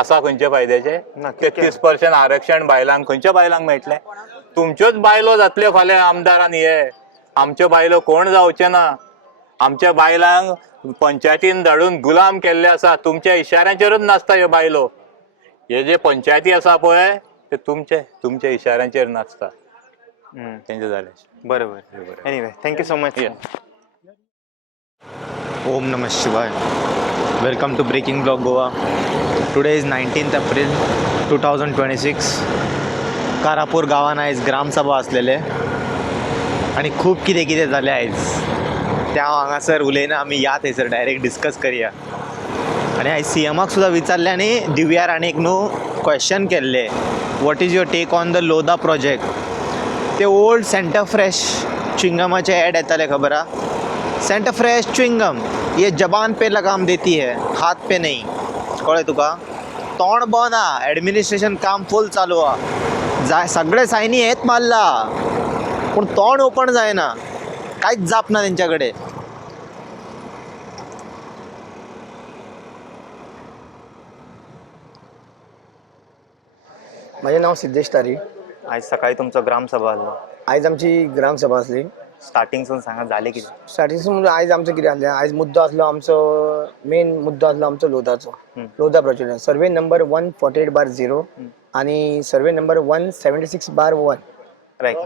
असा खंयचे फायद्याचे 33% आरक्षण बायलांक खंयच्या बायलांक मेळटले? तुमच्योच बायलो जातल्यो फाल्यां आमदारान हे, आमच्यो बायलो कोण जावचे ना. आमच्या बायलांक पंचायतीन धाडून गुलाम केल्ले आसा. तुमच्या इशाऱ्याचेरूच नाचता ह्यो बायलो. हे जे पंचायती आसा पळय ते तुमच्या इशाऱ्याचेर नाचता. तेंचे जालें. बरोबर. Anyway, thank you so much. ओम नमः शिवाय. Welcome to breaking blog Goa. Today is 19th April 2026. Karapur गांवान आयज ग्रामसभा आसलेले आनी खूब कितें कितें जालें आयज तें हांव हांगासर उलयना. आमी या थंयसर डायरेक्ट डिस्कस करया. आनी आयज CMाक सुद्दां विचारलें आनी दिव्या राणेक न्हू क्वेश्चन केल्ले, what is your take on the Lodha project. ते ओल्ड सेंटर फ्रेश च्युइंगमाचे ॲड येताले खबर आहा. सेंटर फ्रेश च्युइंगम ये जबान पे लगाम देती है, हाथ पे नहीं. कळ्ळें तुका? तोंड बंद आहा, एडमिनिस्ट्रेशन काम फुल चालू आहा. सगळे सायनी हेच मारला पूण तोंड ओपन जायना, कांयच जाप ना तेंच्या कडेन. माझे नाव सिद्धेश तारी. आयज सकाळी तुमचो ग्रामसभा आसलो. आयज आमची ग्रामसभा आसली. स्टार्टिंगसून सांगा जालें कितें? स्टार्टिंगसून आयज आमचो कितें आसलें, आयज मुद्दो आसलो आमचो, मेन मुद्दो आसलो आमचो लोधाचो. लोधा प्रोजेक्ट सर्वे नंबर 148/0 आनी सर्वे नंबर 176/1. रायट.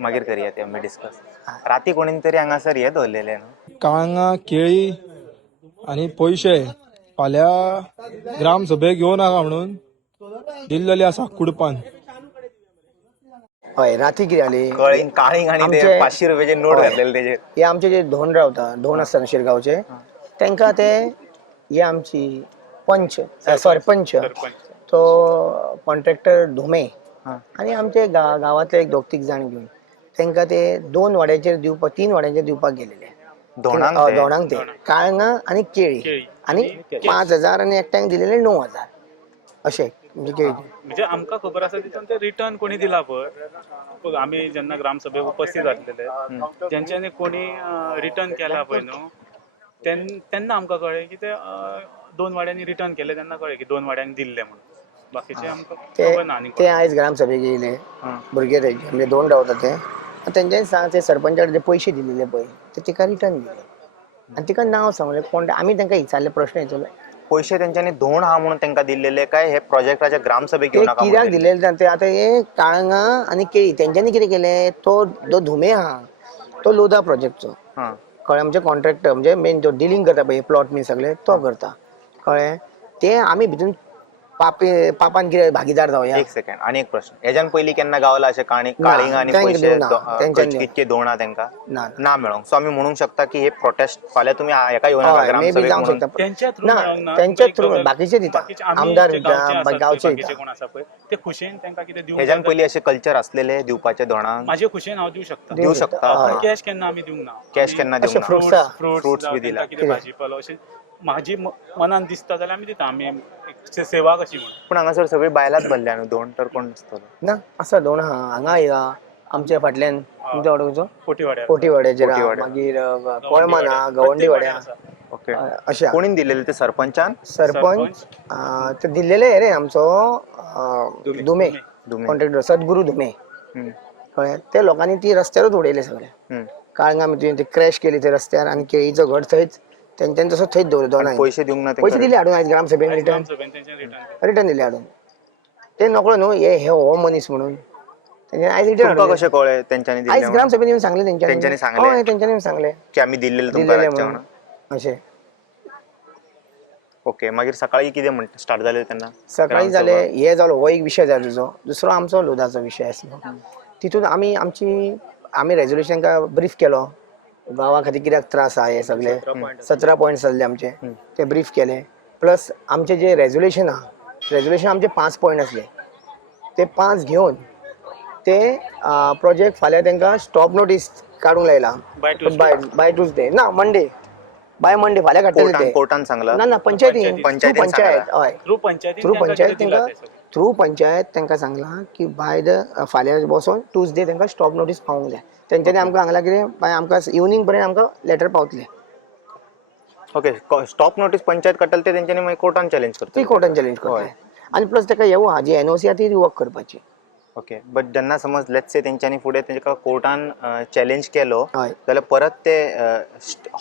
मागीर करया ते आमी डिस्कस. राती कोणीन तरी हांगासर हे दवरलेले न्हू, काळंगा केळी आनी पयशे फाल्यां ग्रामसभेक घेवन नाका म्हणून दिल्लेले आसा कुडपान. हय, राती कितें जाली, काळींग आनी ते आमचे- 500 रुपयाचे नोट घातलेले तेजेर. हे आमचे जे धोंड रावता, धोंड आसता न्हू शिरगांवचे, तांकां ते हे आमची सरपंच तो कॉन्ट्रॅक्टर धुमे आनी आमचे गांवांतले एक 2-3 जाण घेवन तांकां ते 2 वाड्याचेर दिवपाक, 3 वाड्याचेर दिवपाक गेलेले. धोंडांक ते काळंगा आनी केळी आनी 5,000 आनी एकट्यांक दिलेले 9,000 अशें. म्हणजे आमकां खबर आसा तितून ते रिटर्न कोणी दिला पळय, आमी जेन्ना ग्रामसभेक उपस्थित जातलेले तेंच्यांनी कोणी रिटर्न केला पळय न्हू, तेन्ना आमकां कळ्ळें की ते 2 वाड्यांनी रिटर्न केले. तेन्ना कळ्ळें की 2 वाड्यांनी दिल्ले म्हणून. बाकीचे आमकां खबर ना. ते आयज ग्रामसभेक येयले भुरगे थंयचे, म्हणजे धोंड रावता ते. तेंच्यांनी सांग ते सरपंचाक जे पयशे दिलेले पळय ते तिका रिटर्न दिले आनी तिका नांव सांगलें कोण. आमी तांकां विचारले, प्रश्न विचारलो, पयशे तेंच्यांनी धोंड आहा म्हणून तांकां दिल्लेले काय हे प्रोजेक्टाच्या ग्रामसभेक ते घेवन नाका कित्याक म्हणून? दिलेले ते आतां हे काळंगा आनी केळी तेंच्यांनी कितें केलें, तो जो धुमे आहा तो लोधा प्रोजेक्टचो कळ्ळें. आमचे कॉन्ट्रॅक्टर म्हणजे मेन जो डिलींग करता पळय प्लॉट बी सगळे तो करता कळ्ळें. ते आमी भितून पापान कितें भागीदार जावया. एक सेकंड, आनी एक प्रश्न. हेज्यान पयलीं केन्ना गावला अशें काळींग आनी तेंक पयशे दिवना, तेंच्यांनी कितके दोन आहा तांकां ना ना मेळोंक? सो आमी म्हणूंक शकता की हे प्रोटेस्ट फाल्यां तुमी हेका येवं नाका मे बी ग्रामसभेक जावंक म्हणून? शकता. त्यांच्या थ्रू ना, मेळोंक ना. त्यांच्या थ्रू बाकीचे दिता, बाकीचे आमी आमदार जे दिता, गांवचे आसात, गांवचे बाकीचे दिता. कोण आसा पळय ते खुशेन तांकां कितें दिवंक हेज्यान जाय पयलीं अशे कल्चर आसलेले दिवपाचे धोंडाक? म्हाजे खुशेन हांव दिवं शकता. दिवं शकता. हय. कॅश केन्ना आमी दिवंक ना. कॅश केन्ना अशे दिवंक ना? fruits Fruits बी दिला. कितें भाजीपालो अशें म्हाजी मनान दिसता जाल्यार आमी दिता. आमी एक सेवा कशी म्हणून. पूण हांगासर सगळी बायलांच भरल्या न्हू, धोंड तर कोण दिसतलो? ना आसा दोन आहा हांगा येया आमच्या फाटल्यान तुमच्या वाड्याचो कोटीवाड्यार कोटीवाड्याचेर आहा, कोटीवाड्यार. मागीर कोळमान आहा, गवंडी वाड्या ओके. अशें आहा. कोणीन दिलेले ते सरपंचान? सरपंच ते दिल्लेले रे आमचो दुमे दुमे. कॉन्ट्रॅक्टर सद्गुरू दुमे कळ्ळें. ते लोकांनी ती रस्त्यारूच उडयले सगळे. काळंगा भितर ते क्रॅश केली ते रस्त्यार आनी केळीचो घट थंयच तेंच्यांनी तसो थंयच दवरलो दोनांनी. पयशे दिवंक ना पयशे तांकां? दिले हाडून आयज ग्रामसभेन रिटर्न रिटर्न दिले हाडून. ते नकळो न्हू हे हो मनीस म्हणून तेंच्यांनी आयज रिटर्न तुमकां कशें कळ्ळें तेंच्यांनी आयज दिल्ले म्हणून? ग्रामसभेन येवन सांगले तेंच्यांनी. तेंच्यांनी सांगलें? हय, तेंच्यांनी सांगले की आमी दिल्लेले तुमकां दिल्लेले रातचे म्हणून म्हणून? अशें. ओके. मागीर सकाळी कितें म्हणटा स्टार्ट जालें तेन्ना? सकाळी जाले हे जालो हो एक विशय जालो तुजो. दुसरो आमचो लोधाचो विशय आसलो. तितून आमी रेजोल्युशन ब्रीफ केलो गांवा खातीर कित्याक त्रास आहा हे सगळे 17 पॉयंट्स आसले आमचे ते ब्रीफ केले. प्लस आमचे जे रेजोल्युशन आमचे 5 पॉयंट आसले ते 5 घेवन ते प्रोजेक्ट फाल्यां तांकां स्टॉप नोटीस काडूंक लायला बाय ट्यूजडे ना मंडे बाय मंडे फाल्यां काडटले ते. कोर्टान सांगला? ना पंचायतीन पंचायतीन पंचायत हय थ्रू पंचायतीन थ्रू पंचायत तांकां दिला तांकां ते सगळे. थ्रू पंचायत तांकां सांगलां की बाय द फाल्यां बसोन ट्यूजडे तांकां स्टॉप नोटीस पावोंक जाय. तेंच्यांनी आमकां सांगलां कितें बाय आमकां इवनिंग पर्यंत आमकां लेटर पावतले ओके स्टॉप नोटीस पंचायत काडटले ते तेंच्यांनी मागीर कोर्टान चॅलेंज ती करता. कोर्टान चॅलेंज करतले आनी प्लस ताका येवो जी एनओसी आहा ती रिवोक करपाची. ओके बट जेन्ना समज लेट्स से तेंच्यांनी फुडें तेंका कोर्टान चॅलेंज केलो हय जाल्यार परत ते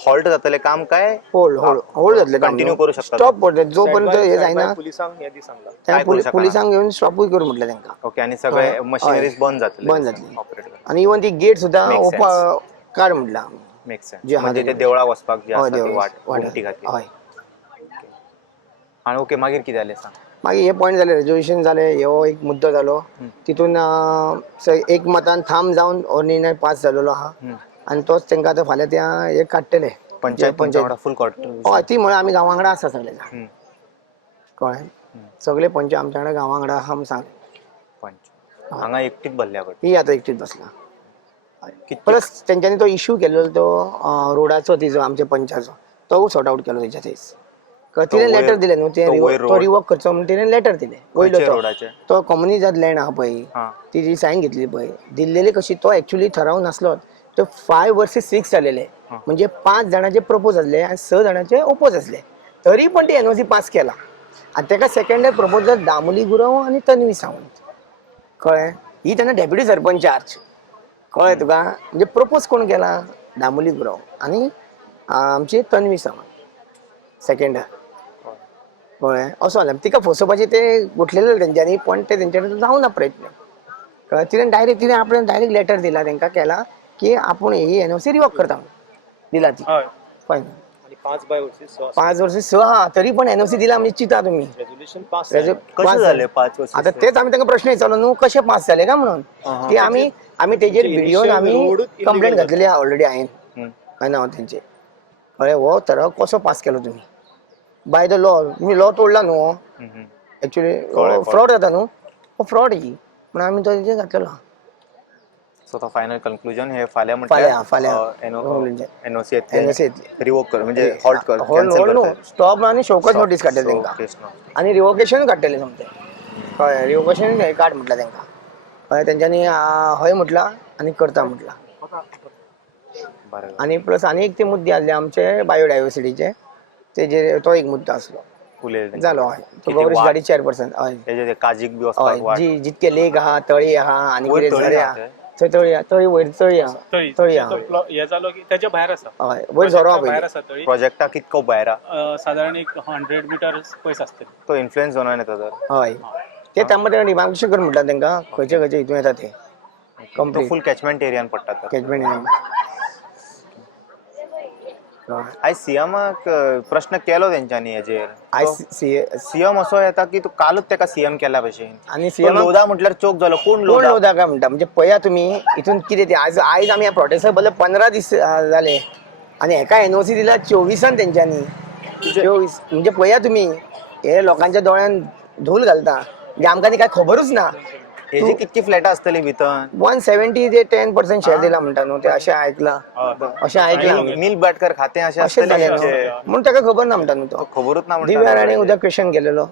हॉल्ट जातले काम काय होल्ड जातले कंटिन्यू करू शकता. स्टॉप जो पर्यंत हे जायना पुलिसांक हे दी सांगला काय करू शकना? पुलिसांक घेवन स्टॉपूय करूं म्हटलें तांकां. ओके आणि सगळे मशिनरीज बंद जातले. बंद जातली ऑपरेट करपाक. आनी इवन ती गेट सुद्दां Makes काड म्हटलां. मेक सेन्स जे आहा म्हणजे ते ते देवळा वचपाक जे हय आसा ती देव वाट वाट घुमटी खातीर. हय आणि ओके मागीर कितें जालें सांग. मागीर हे पॉयंट जाले रेजोल्युशन जाले हो एक मुद्दो जालो तितून एक मतान थांब जावन हो निर्णय पास जालेलो आहा आनी तोच तांकां आतां फाल्यां त्या हे काडटले पंचायत फुल कोर्ट. हय ती म्हळ्यार आमी गांवा वांगडा आसा सगळे जाण कळ्ळें सगळे पंच आमच्या वांगडा गांवा वांगडा आहा म्हूण सांगलें. पंच हांगा एकटीच भरल्या पडटा. ही आतां एकटीच बसला प्लस तेंच्यांनी तो इश्यू केलेलो तो रोडाचो तिजो आमच्या पंचाचो तो सॉर्ट आउट केलो तेच्या थंयच तिणें लेटर दिलें न्हू ते तो रिवोक करचो म्हणून तिणें लेटर दिलें वयलो रोडाचे तो कम्युनिजात लँड आहा पळय ती जी सायन घेतली पळय दिल्लेली कशी तो एक्चुअली ठराव नासलो तो 5 वर्सेस 6 जालेले म्हणजे 5 जाणांचे प्रपोज आसले आनी 6 जाणांचे ओपोज आसले तरी पण ती एनओसी पास केला आनी ताका सेकंड प्रपोजल दामोली गुरव आनी तन्वी सावंत कळ्ळें ही तेन्ना डेप्युटी सरपंच चार्ज कळ्ळें तुका म्हणजे प्रपोज कोण केला दामोली गुरव आनी आमची तन्वी सावंत सेकंड कळ्ळें असो जालें तिका फसोवपाचें ते गुठलेले तेंच्यांनी पण ते तेंच्यानी जावना प्रयत्न कळ्ळें तिणें आपणें डायरेक्ट लेटर दिला तांकां केला की आपूण ही एनओसी रिवोक करता दिला ती फायन आणि 5 वर्सेस 6 हा तरी पण एनओसी दिला म्हणजे चिता तुमी रेझोल्युशन पास कशें जालें 5 वर्स. आता तेच आमी तांकां प्रश्न विचारलो न्हू कशें पास जाले काय म्हणून ती आमी तेजेर व्हिडिओन आमी कंप्लेंट घातलेली ऑलरेडी हांवें नांव तेंचे कळ्ळें हो ठराव कसो पास केलो तुमी बाय द लॉ तुमी लॉ तोडला न्हू एक्चुअली फ्रॉड जाता न्हू हो फ्रॉड ही म्हणून आमी तो तेजेर घातलेलो सो तो फायनल कन्क्लुजन हे फाल्यां एनओसी रिवोक कर म्हणजे हॉल्ट कर न्हू स्टॉप आनी शोकत नोटीस काडटले तांकां आनी रिवोकेशन काडटले समते कळ्ळें रिवोकेशन काड म्हटलां तांकां कळ्ळें तेंच्यांनी हय म्हटलां आनी करता म्हटलां आनी प्लस आनी एक ते मुद्दे आसले आमचे बायोडायवर्सिटीचे तेजेर तो एक मुद्दो आसलो जालो हय तो गौरीश गाडी चेअरपर्सन हय काजीक बी जी जितके लेक आहा तळी आहा आनी कितें झरे आहा थंय तळी आहा तळी वयर तळी आहा तळी आहा हे जालो की त्याच्या भायर आसा हय वयर झरो आहा भायर पयलीं आसा तळी प्रोजेक्टा कितको भायर साधारण एक 100 मिटर पयस आसतली तो इन्फ्लुएन्स झोनान येता तर हय ते तांबडे डिमार्केशन कर म्हटलं तांकां खंयचे खंयचे हितून येता ते कंप्लीट फुल कॅचमेंट एरियान पडटा तर कॅचमेंट आयज सीएमाक प्रश्न केलो तेंच्यांनी हेजेर आय सीएम असो येता की तू कालूच ताका सीएम केल्या भशेन आनी तो सीएम लोदा म्हटल्यार चोक जालो कोण कोण लोदा लोदा काय म्हणटा म्हणजे पळया तुमी हितून कितें ते आयज आमी ह्या प्रोटेस्टा बद्दल 15 दीस जाले आनी हेका एनओसी दिला 24 तेंच्यांनी 24 म्हणजे पळया तुमी हे लोकांच्या दोळ्यान धूल घालता म्हणजे आमकां ती काय खबरूच ना हेजी कितकी फ्लॅटां आसतली भितर 170 ते 10% शेअर दिला म्हणटा न्हू ते अशें आयकलां आमी मिल्क बॅटकर खातें अशें अशें आसतलें जालें हेंचें. न्हू म्हणून ताका खबर ना म्हणटा न्हू तो खबरूच ना दिव्या राणे म्हणटा उद्या क्वेश्चन केलेलो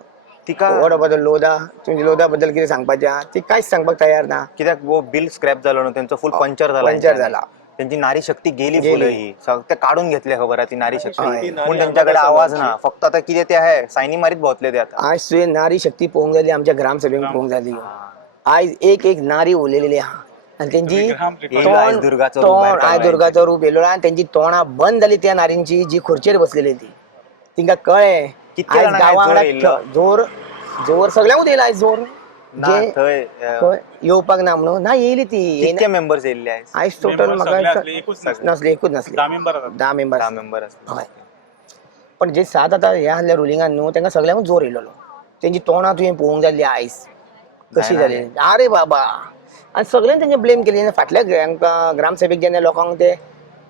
तिका वॉट अबाउट लोदा तुमच्या लोदा बद्दल कितें सांगपाचें आहा ती कांयच सांगपाक तयार ना कित्याक वो बिल स्क्रॅप जालो न्हू तेंचो फुल पंचर जाला पंचर जाला. त्यांची नारी शक्ती गेली फुल ही ते काढून घेतले खबर ती नारी शक्ती पण त्यांच्याकडे आवाज ना फक्त आता किती ते आहे सायनी मारीत भोवतले ते आता आज तुवें नारी शक्ती पळोवंक जाली आमच्या ग्रामसभेक पळोवंक जाली आयज एक नारी उलयलेली आहा आनी तेंची आयज दुर्गाचो रूप भायर काडला. आयज दुर्गाचो रूप येयलो आनी तेंची तोंडां बंद जाली त्या नारींची जी खुर्चेर बसलेली ती तिंका कळ्ळें कितके आयज जाणांक आयज जोर येयल्लो? जोर जोर सगळ्यांक येयला आयज जोर ना जे थंय येवपाक ना म्हणून ना येयली ती कितके मेंबर्स येयल्ले आयज आयज टोटल सगळे म्हाका असले, एकूच नसले. नसले एकूच नसले 10 मेंबर आसात 10 मेंबर 10 मेंबर असले हय पण जे 7 आतां हे आहल्या रुलिंगान न्हू तांकां सगळ्यांक जोर येयलेलो तेंची तोंडां तुवें पळोवंक जाल्ली आयज कशी जाली अरे बाबा आनी सगळ्यांनी तेंचे ब्लेम केली फाटल्या ग्रामसभेक जेन्ना लोकांक ते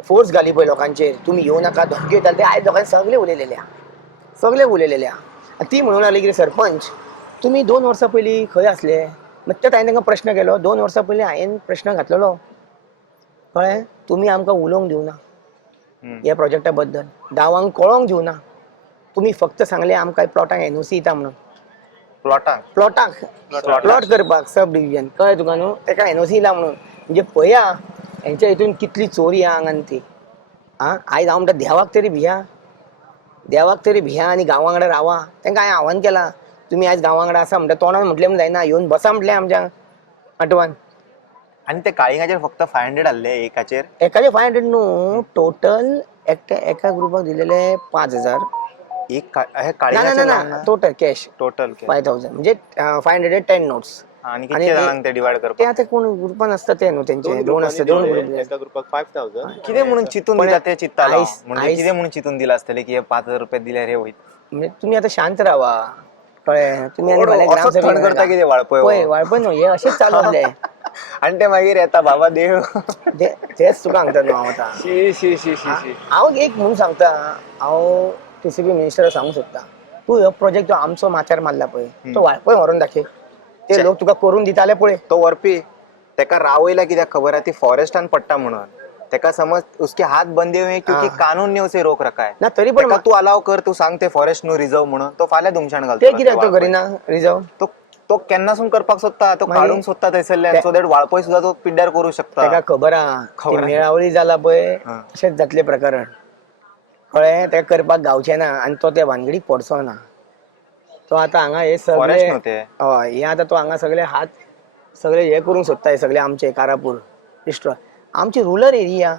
फोर्स घाली पळय लोकांचेर तुमी येवं नाका धमकी येताले ते आयज लोकांनी सगळे उलयलेले आहा ती म्हणून आली कितें सरपंच तुमी 2 वर्सां पयलीं खंय आसले मागीर त्यात हांवें तांकां प्रश्न केलो 2 वर्सां पयलीं हांवें प्रश्न घातलेलो कळ्ळें तुमी आमकां उलोवंक दिवना ह्या प्रोजेक्टा बद्दल गांवांक कळोवंक दिवना तुमी फक्त सांगले आमकां प्लॉटांक एनओसी दिता म्हणून प्लॉटाक प्लॉट करपाक सब डिविजन कळ्ळें तुका न्हू ताका एनओसी दिला म्हणून म्हणजे पळया हेंच्या हितून कितली चोरी आहा हांगान ती आयज हांव म्हणटा देवाक तरी भिया देवाक तरी भिया आणि गांवांकडे रावा. तांकां हांवें आव्हान केलां, तुमी आयज गांवांकडे आसा म्हणटा तोंडान म्हटलें म्हण जायना, येवन बसा म्हटलें आमच्या आटवान. आणि ते काळिंगाचेर फक्त 500 आहले एकाचेर. एकाचे 500 न्हू, टोटल एका ग्रुपाक दिलेले 5000. एक हे ना ना काळिंगाचेर ना लागना? टोटल कॅश टोटल 5000 म्हणजे 510 नोट्स. आणि आणि कितके जाणांक ते डिवाइड ते करपाक? आता कोण ग्रुपान असता ते न्हू त्यांचे दोन असता, दोन ग्रुप. एका ग्रुपाक 5000. कितें म्हणून चितून पण दिता ते चित्तालो हांव. आयस- म्हणजे आयस- कितें म्हणून चितून दिला आसतले की हे 5000 रुपये दिल्यार हे वयत. म्हणजे तुम्ही आता शांत राहा, कळ्ळें? तुम्ही आनी फाल्यां असो ग्रामसभेक थंड करता कितें वाळपय पळय वाळपय न्हू, हे अशेंच चालू आसले. आणि ते मागीर येता बाबा देव. तेच तुका सांगता न्हू हांव आतां. शी शी शी शी शी. हांव एक म्हणून सांगता, हांव TCP मिनिस्टराक सांगूंक सोदता, तूं हो प्रोजेक्ट जो आमचो माथ्यार मारला पळय तो वाळपय व्हरून दाखय. ते लोक तुका करून दिताले पळय. तो व्हरपी तेका रावयला कित्याक खबर आहा ती फॉरेस्टान पडटा म्हणून. तेका समज उसके हात बंदे हुए क्योंकि कानून ने उसे रोक रखा है. ना तरी पण तेका तू अलाव कर, तू सांग ते फॉरेस्ट न्हू रिझर्व म्हणून, तो फाल्यां धुमशान घालतो. ते कित्याक तो करिना रिझर्व? तो केन्नासून करपाक सोदता, तो मागीर- काढूंक सोदता थंयसरल्यान, सो दॅट वाळपय सुद्धा तो पिड्ड्यार करू शकता. तेका खबर आहा ती मेळावळी जाला पळय अशेंच जातले प्रकरण, कळ्ळें? तेका करपाक गावचें ना आणि तो त्या भानगडीक पडचो ना. तो आतां हांगा हे फॉरेस्ट सगळे न्हू ते. हय हे आतां तो हांगा सगळे हात सगळे हे करूंक सोदता, हे सगळे आमचे कारापूर डिस्ट्रॉय. आमची रुरल एरिया,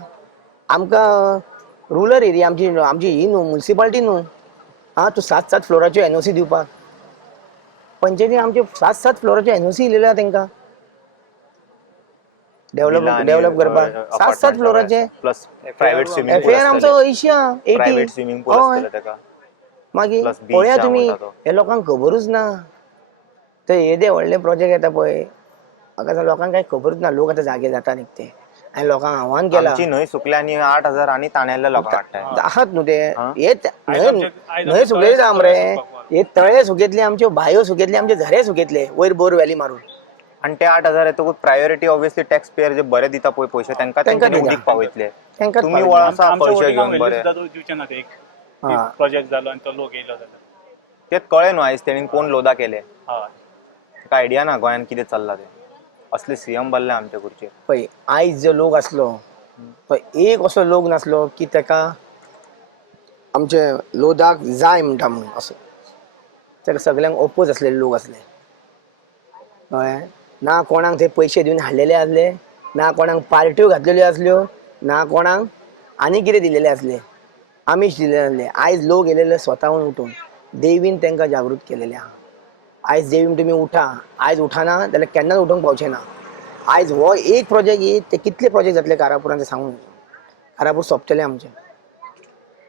आमकां रुरल एरिया आमची ही न्हू म्युन्सिपालिटी न्हू. तूं 7-7 फ्लोराच्यो NOC दिवपाक, पंचायतीन आमचे 7-7 फ्लोराच्यो NOC दिलेल्यो आहा तांकां डेव्हलप करपाक. 7-7 फ्लोराचे प्लस प्रायव्हेट स्विमिंग FAR आमचो 80 प्रायव्हेट स्विमिंग पूल आसतले तेका. मागीर Plus beach पळया हा तुमी, म्हणटा तो. हे लोकांक खबरूच ना. ते येदे व्हडले प्रोजेक्ट येता पळय, म्हाका सांग लोकांक काय खबरूच ना. लोक आतां जागे जाता निकते आणि लोकांक आव्हान केला. आमची न्हंय सुकल्या आणि 8000 आणि ताणेल्ल्या लोकांक हाडटाय. आहात न्हू ते हा. हेच न्हंय सुकले आमरे, हे तळे सुकयतले, आमच्यो बांयो सुकयतले, आमचे झरे सुकयतले वयर बोर व्हॅली मारून. आणि ते 8000 येतकूच प्रायोरिटी ऑब्वियसली टॅक्स पेयर जे बरे दिता पळय पयशे तांकां तांकां उदीक दिता. पावयतले. तांकांच तुम्ही पावयतले. वळासा आमच्या पयशे वडिलांक घेवन व्हयली बरे सुद्धा दिवचे ना ते एक हा. प्रोजेक्ट जालो आणि तो लोक येयलो जाल्यार. तेच कळ्ळें न्हू आयज तेणीन कोण लोदा केले. हय ताका आयडिया ना गोंयान कितें चल्लां ते. असले CM बसले आमच्या खुर्चेर. पळय आयज जो लोक आसलो तो एक असो लोक नासलो की ताका आमचे लोदाक जाय म्हणटा म्हणून असो. ताका सगळ्यांक ओपोज असलेले लोक असले, कळ्ळें? ना कोणाक ते पयशे दिवन हाडलेले आसले, ना कोणाक पार्ट्यो घातलेल्यो आसल्यो, ना कोणाक आनी कितें दिलेले आसले, आमीश दिलेले आसले. आयज लोक येयलेले स्वताहून उठून देवीन तांकां जागृत केलेले आहा. आयज देवीन तुमी उठा, आयज उठाना जाल्यार केन्नाच उठोवंक पावचे ना. आयज हो एक प्रोजेक्ट येत ते कितले प्रोजेक्ट जातले कारापुरान ते सांगून. कारापूर सोंपतले आमचे,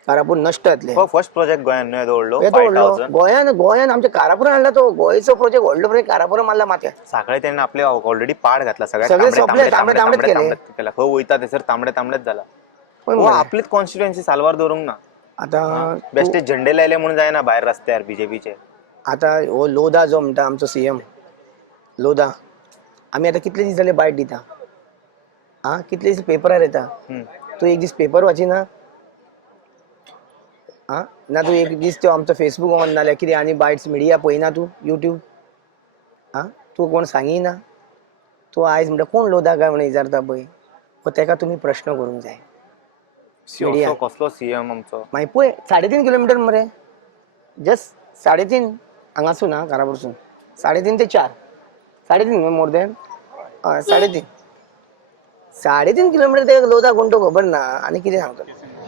कारापूर नश्ट जातले. फर्स्ट प्रोजेक्ट गोंयान न्हू येदो व्हडलो येतो व्हडलो 5000. गोंयान आमच्या कारापुरान हाडला तो. गोंयचो प्रोजेक्ट व्हडलो प्रोजेक्ट कारापुरान मारला माथ्यार. सगळे तेणें आपले ऑलरेडी पाड घातला सगळे सगळ्यात सोंपले, तांबडे केले. केला. खंय वयता थंयसर तांबडेच जाला. पण हो मरे, आपलीच कॉन्स्टिट्युएन्सी साल्वार दवरूंक ना. आतां बेश्टे झेंडे लायले म्हणून जायना भायर रस्त्यार BJPचे. आतां हो लोदा जो म्हणटा आमचो CM लोदा, आमी आतां कितले दीस जाले बायट दिता. कितले दीस पेपरार येता. तूं एक दीस पेपर वाचिना, ना तूं एक दीस तो आमचो फेसबूक ऑन नाल्यार कितें आनी बायट्स मिडिया पळयना तूं YouTube. तूं कोण सांगिना. तूं आयज म्हणटा कोण लोदा काय म्हणून विचारता पळय, तेका तुमी प्रश्न करूंक जाय. असो कसलो CM आमचो. मागीर पळय 3.5 किलोमिटर मरे, जस्ट 3.5 हांगासून ना कारापूरसून 3.5 ते 4, 3.5 मोर देन 3.5 किलोमिटर ते लोदा कोण तो खबर ना. आनी कितें सांगता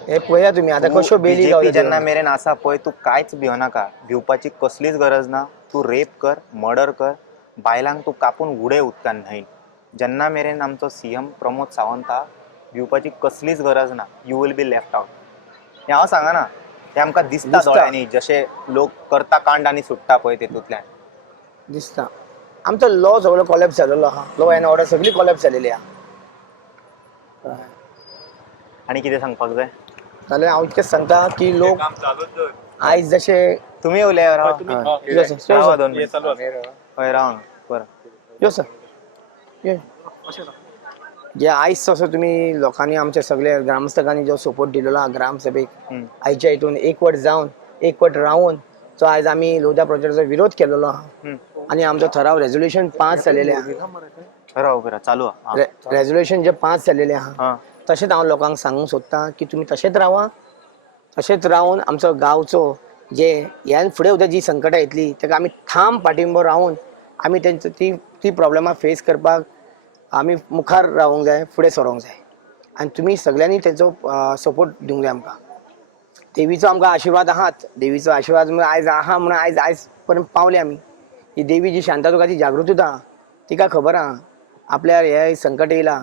हे पळया तुमी आतां कश्यो बेली BJP गावल्यो. जेन्ना मेरेन आसा पळय तूं कांयच भिवनाका. भिवपाची कसलीच गरज ना. तूं रेप कर, मर्डर कर, बायलांक तूं कापून उडय उदकान न्हंयन. जेन्ना मेरेन आमचो CM प्रमोद सावंत आहा भिवपाची कसलीच गरज ना. You will be left out. हें हांव सांगना, हें आमकां दिसता दोळ्यांनी जशे लोक करता कांड आनी सुट्टा पळय तेतूंतल्यान दिसता. आमचो लॉ सगळो कॉलेप्स जालेलो आहा. लॉ एंड ऑर्डर सगळी कॉलेप्स जालेली आहा. आनी कितें सांगपाक जाय. जाल्यार हांव इतकेंच सांगता की लोक आयज जशे तुमी उलया राव. रावा 2 मिनट. चालू आसा. हय राव बरं. यो सर ये. जे आयज असो तुमी लोकांनी आमच्या सगळ्या ग्रामस्थकांनी जो सपोर्ट दिलेलो आहा ग्रामसभेक, आयच्या हितून एकवट जावन एकवट रावन जो आयज आमी लोदा प्रोजेक्टाचो विरोध केलेलो आहा आनी आमचो ठराव रेझोल्युशन 5 जालेले आहा. राव चालू आहा. रेझोल्युशन जे 5 जालेले आहा हां तशेंच हांव लोकांक सांगूंक सोदतां की तुमी तशेंच रावा अशेंच रावन आमचो गांवचो जे ह्यान फुडें उद्या जी संकटां येतली ताका आमी ठाम पाठिंबो रावन आमी तेंचो ती प्रॉब्लेमां फेस करपाक आमी मुखार रावूंक जाय, फुडें सरोंक जाय आनी तुमी सगळ्यांनी तेंचो सपोर्ट दिवंक जाय आमकां. देवीचो आमकां आशिर्वाद आहात, देवीचो आशिर्वाद आयज आहा म्हणून आयज पर्यंत पावले आमी. ही देवी जी शांता तुका ती जागृत आहा, तिका खबर आहा आपल्यार हे संकट येयला,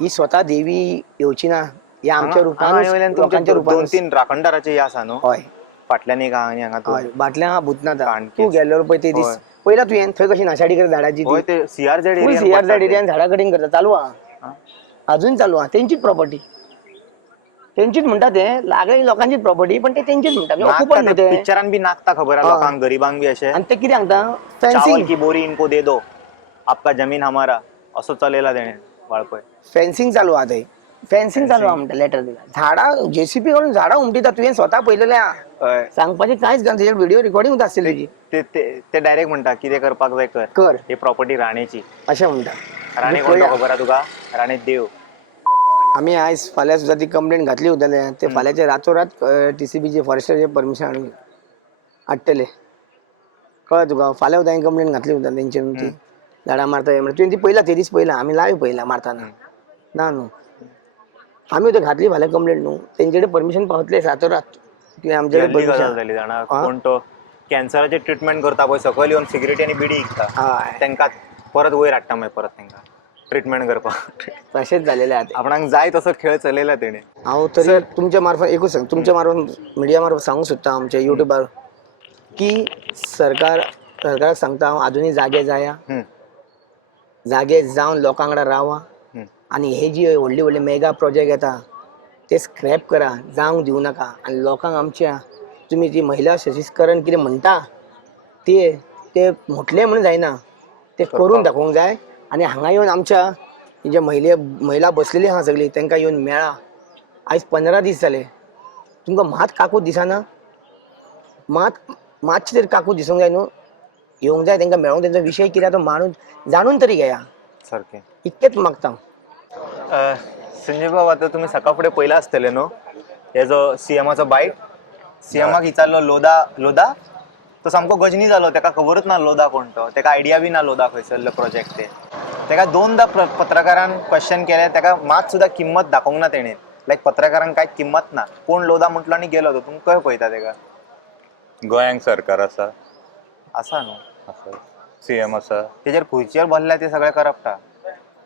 ही स्वता देवी येवची ना, हे आमच्या रुपान लोकांच्या रुपान 2-3 राखणदाराचे हे आसा न्हू हय फाटल्यान एक आहा आनी हांगा तो हय बाटल्या हा भूतनाथ काणकेच. तूं गेल्लो पळय ते दीस हय. पयला तुवें थंय कशी नाशाडी करता झाडाची होय ते सीआरझेड फुल सीआरझेड एरियान झाडां कटींग करता चालू आहा अजून चालू आहा तेंचीच प्रॉपर्टी तेंचीच म्हणटा ते लागले लोकांचीच प्रॉपर्टी पण ते तेंचीच म्हणटा ऑक्युपंट न्हू ते पिक्चरान बी नाचता खबर आहा हा. लोकांक गरिबांक बी अशें आनी ते कितें सांगता चावल फेन्सिंग की बोरी इनको दे दो आपका जमीन हमारा असो चलयला तेणें वाळपय. फेन्सिंग चालू आहा थंय फेन्सिंग चालू आहा म्हणटा लेटर दिला झाडां जेसीपी करून झाडां उमटिता तुवें स्वता पळयलेलें आहा हय सांगपाचें कांयच ना तेजेर व्हिडिओ रिकॉर्डिंग आसतली तेजी ते ते ते डायरेक्ट म्हणटा कितें करपाक जाय कर कर ही प्रॉपर्टी राणेची. अशें म्हणटा राणे कोण तो खबर आहा तुका राणे देव. आमी आयज फाल्यां सुद्दां ती कंप्लेंट घातली उरतले ते फाल्यांचे रातोरात टीसीबीचे फॉरेस्टरचे परमिशन हाडून हाडटले कळ्ळें तुका फाल्यां सुद्दां हांवें कंप्लेंट घातली उरता तेंचे ती झाडां मारता हे म्हणटा तुवें ती पयला ते दीस पयला आमी लायव्ह पयला मारतना ना न्हू आमी ते घातली फाल्यां कंप्लेंट न्हू तेंचे कडेन परमिशन पावतले रातोरात तुवें आमचे कडेन गजाल परमिशन जाली जाणा कोण तो कॅन्सराचे ट्रिटमेंट करता पळय सकयल येवन सिगरेटी आनी बिडी विकता हय तांकां परत वयर हाडटा मागीर परत तांकां ट्रिटमेंट करपाक. तशेंच जालेलें आहा तें आपणाक जाय तसो खेळ चलयला तेणें. हांव तरी तुमच्या मार्फत एकूच सांग तुमच्या मार्फत मिडिया मार्फत सांगूंक सोदता आमच्या युट्यूबार की सरकाराक सांगता हांव आजुनी जागे जाया जागे जावन लोकां वांगडा रावा आनी हे जी व्हडली व्हडली मेगा प्रोजेक्ट येता ते स्क्रॅप करा जावंक दिवं नाका आनी लोकांक आमच्या तुमी जी महिला सशक्तीकरण कितें म्हणटा ते ते म्हटलें म्हणून जायना ते करून दाखोवंक जाय आनी हांगा येवन आमच्या जे महिला बसलेली आहा सगळी तांकां येवन मेळा आयज 15 दीस जाले तुमकां मात काकूत दिसना मातशें तरी काकूत दिसूंक जाय न्हू येवंक जाय तांकां मेळोंक तेंचो विशय कितें तो माणूस जाणून तरी घेया सारकें. इतकेंच मागता संजय बाब आतां तुमी सकाळ फुडें पयला आसतलें न्हू हे जो सीएमाचो बायट सीएमाक विचारलो लोदा तो सामको गजनी जालो ताका खबरूच ना लोदा कोण तो ताका आयडिया बी ना लोदा खंयसरलो प्रोजेक्ट ते ताका 2दा पत्रकारान क्वेश्चन केले ताका मात सुद्दां किंमत दाखोवंक ना तेणें लायक पत्रकारांक कांयच किंमत ना कोण लोदा म्हटलो आनी गेलो तो तुमकां खंय पळयता ताका. गोंयांक सरकार आसा आसा न्हू आसा सीएम आसा. तेजेर खुंयचेर भरल्या ते सगळे करप्ट आहा.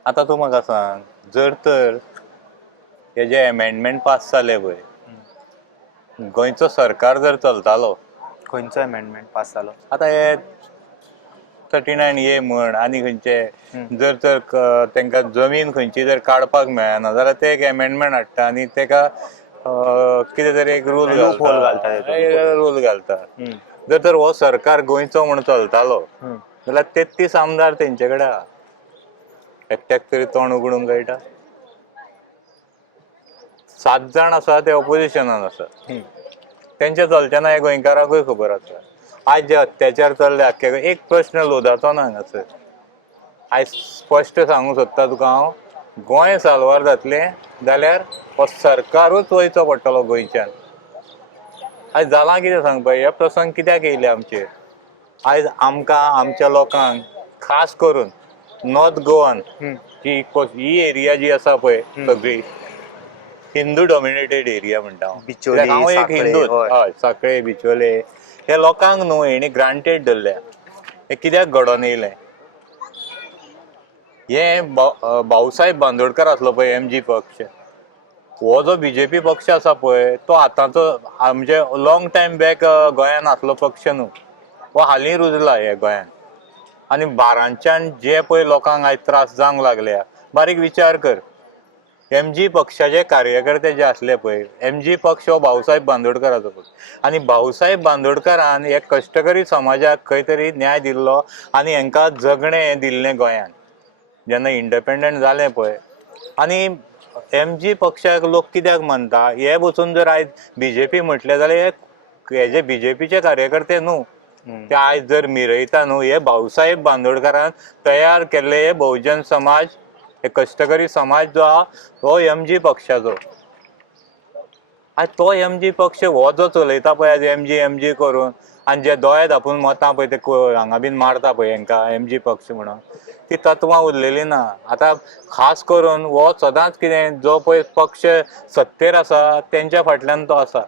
आतां तूं म्हाका सांग जर तर हे जे अमेंडमेंट पास जाले पळय गोंयचो सरकार जर चलतालो खंयचो अमेंडमेंट पास जालो आतां हे 39A म्हण आनी खंयचे जर तर तांकां जमीन खंयची जर काडपाक मेळना जाल्यार ते एक अमेंडमेंट हाडटा आनी ताका कितें तरी एक रूल घालता. जर तर हो सरकार गोंयचो म्हूण चलतालो जाल्यार 33 आमदार तेंचे कडेन आहा एकट्याक तरी तोंड उगडूंक कळटा. 7 जाण आसा ते ऑपोजिशनान आसा तेंचे चलचेना हे गोंयकारांकूय खबर आसा. आयज जे अत्याचार चल्ले आख्खे एक प्रश्न लोदाचो ना हांगासर. आयज स्पश्ट सांगूंक सोदता तुका हांव गोंय साल्वार जातलें जाल्यार हो सरकारूच वयचो पडटलो गोंयच्यान. आयज जालां कितें सांगपा हे प्रसंग कित्याक येयले आमचेर. आयज आमकां आमच्या लोकांक खास करून नॉर्थ गोवान ही एरिया जी आसा पळय सगळी हिंदू डॉमिनेटेड एरिया म्हणटा बिचोले, हांव एक सांखळे, हिंदू हय. हय साखळे बिचोले हे लोकांक न्हू हेणी ग्रांटेड धरल्या हे कित्याक घडोवन येयलें. हे भाऊसाहेब बांदोडकर आसलो पळय MG पक्ष हो जो BJP पक्ष आसा पळय तो आतांचो म्हणजे लॉंग टायम बॅक गोंयान आसलो पक्ष न्हू हो हालीं रुजला हे गोंयान. आनी बारांच्यान जे पळय लोकांक आयज त्रास जावंक लागल्या बारीक विचार कर MG पक्षाचे कार्यकर्ते जे आसले पळय MG पक्ष हो भाऊसाहेब बांदोडकराचो पक्ष आनी भाऊसाहेब बांदोडकरान हे कश्टकरी समाजाक खंय तरी न्याय दिल्लो आनी हांकां जगणें दिल्लें गोंयान जेन्ना इंडिपेंडंट जालें पळय. आनी MG पक्षाक लोक कित्याक मानता हे बसून जर आयज BJP म्हटलें जाल्यार हे जे BJPचे कार्यकर्ते न्हू ते आयज जर मिरयता न्हू हे भाऊसाहेब बांदोडकरान तयार केल्ले हे बहुजन समाज हे कश्टकरी समाज जो आहा हो MG पक्षाचो. आज तो MG पक्ष हो जो चलयता पळय आज MG करून आनी जे दोळे धापून मतां पळय ते हांगा बीन मारता पळय हांकां MG पक्ष म्हणून ती तत्वां उरलेली ना. आतां खास करून हो सदांच कितें जो पळय पक्ष सत्तेर आसा तेंच्या फाटल्यान तो आसा.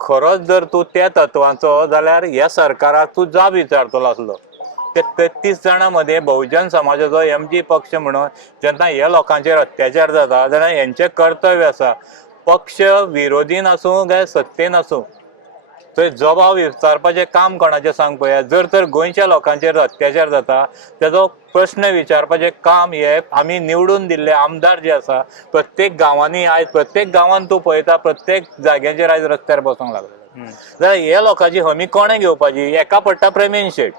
खरोच जर तूं त्या तत्वाचो जाल्यार ह्या सरकाराक तूं जाब विचारतलो आसलो. ते 33 जाणां मध्ये बहुजन समाजाचो MG पक्ष म्हणून जेन्ना ह्या लोकांचेर अत्याचार जाता जाल्यार हेंचें कर्तव्य आसा पक्ष विरोधीन आसूं काय सत्तेन आसूं थंय जबाब विचारपाचें काम कोणाचें सांग पळया. जर तर गोंयच्या लोकांचेर अत्याचार जाता तेजो प्रश्न विचारपाचें काम हे आमी निवडून दिल्ले आमदार जे आसा प्रत्येक गांवांनी आयज प्रत्येक गांवांत तूं पळयता प्रत्येक जाग्याचेर आयज रस्त्यार बसूंक लागले. जाल्यार हे लोकांची हमी कोणें घेवपाची. एका पडटा प्रवीण शेट.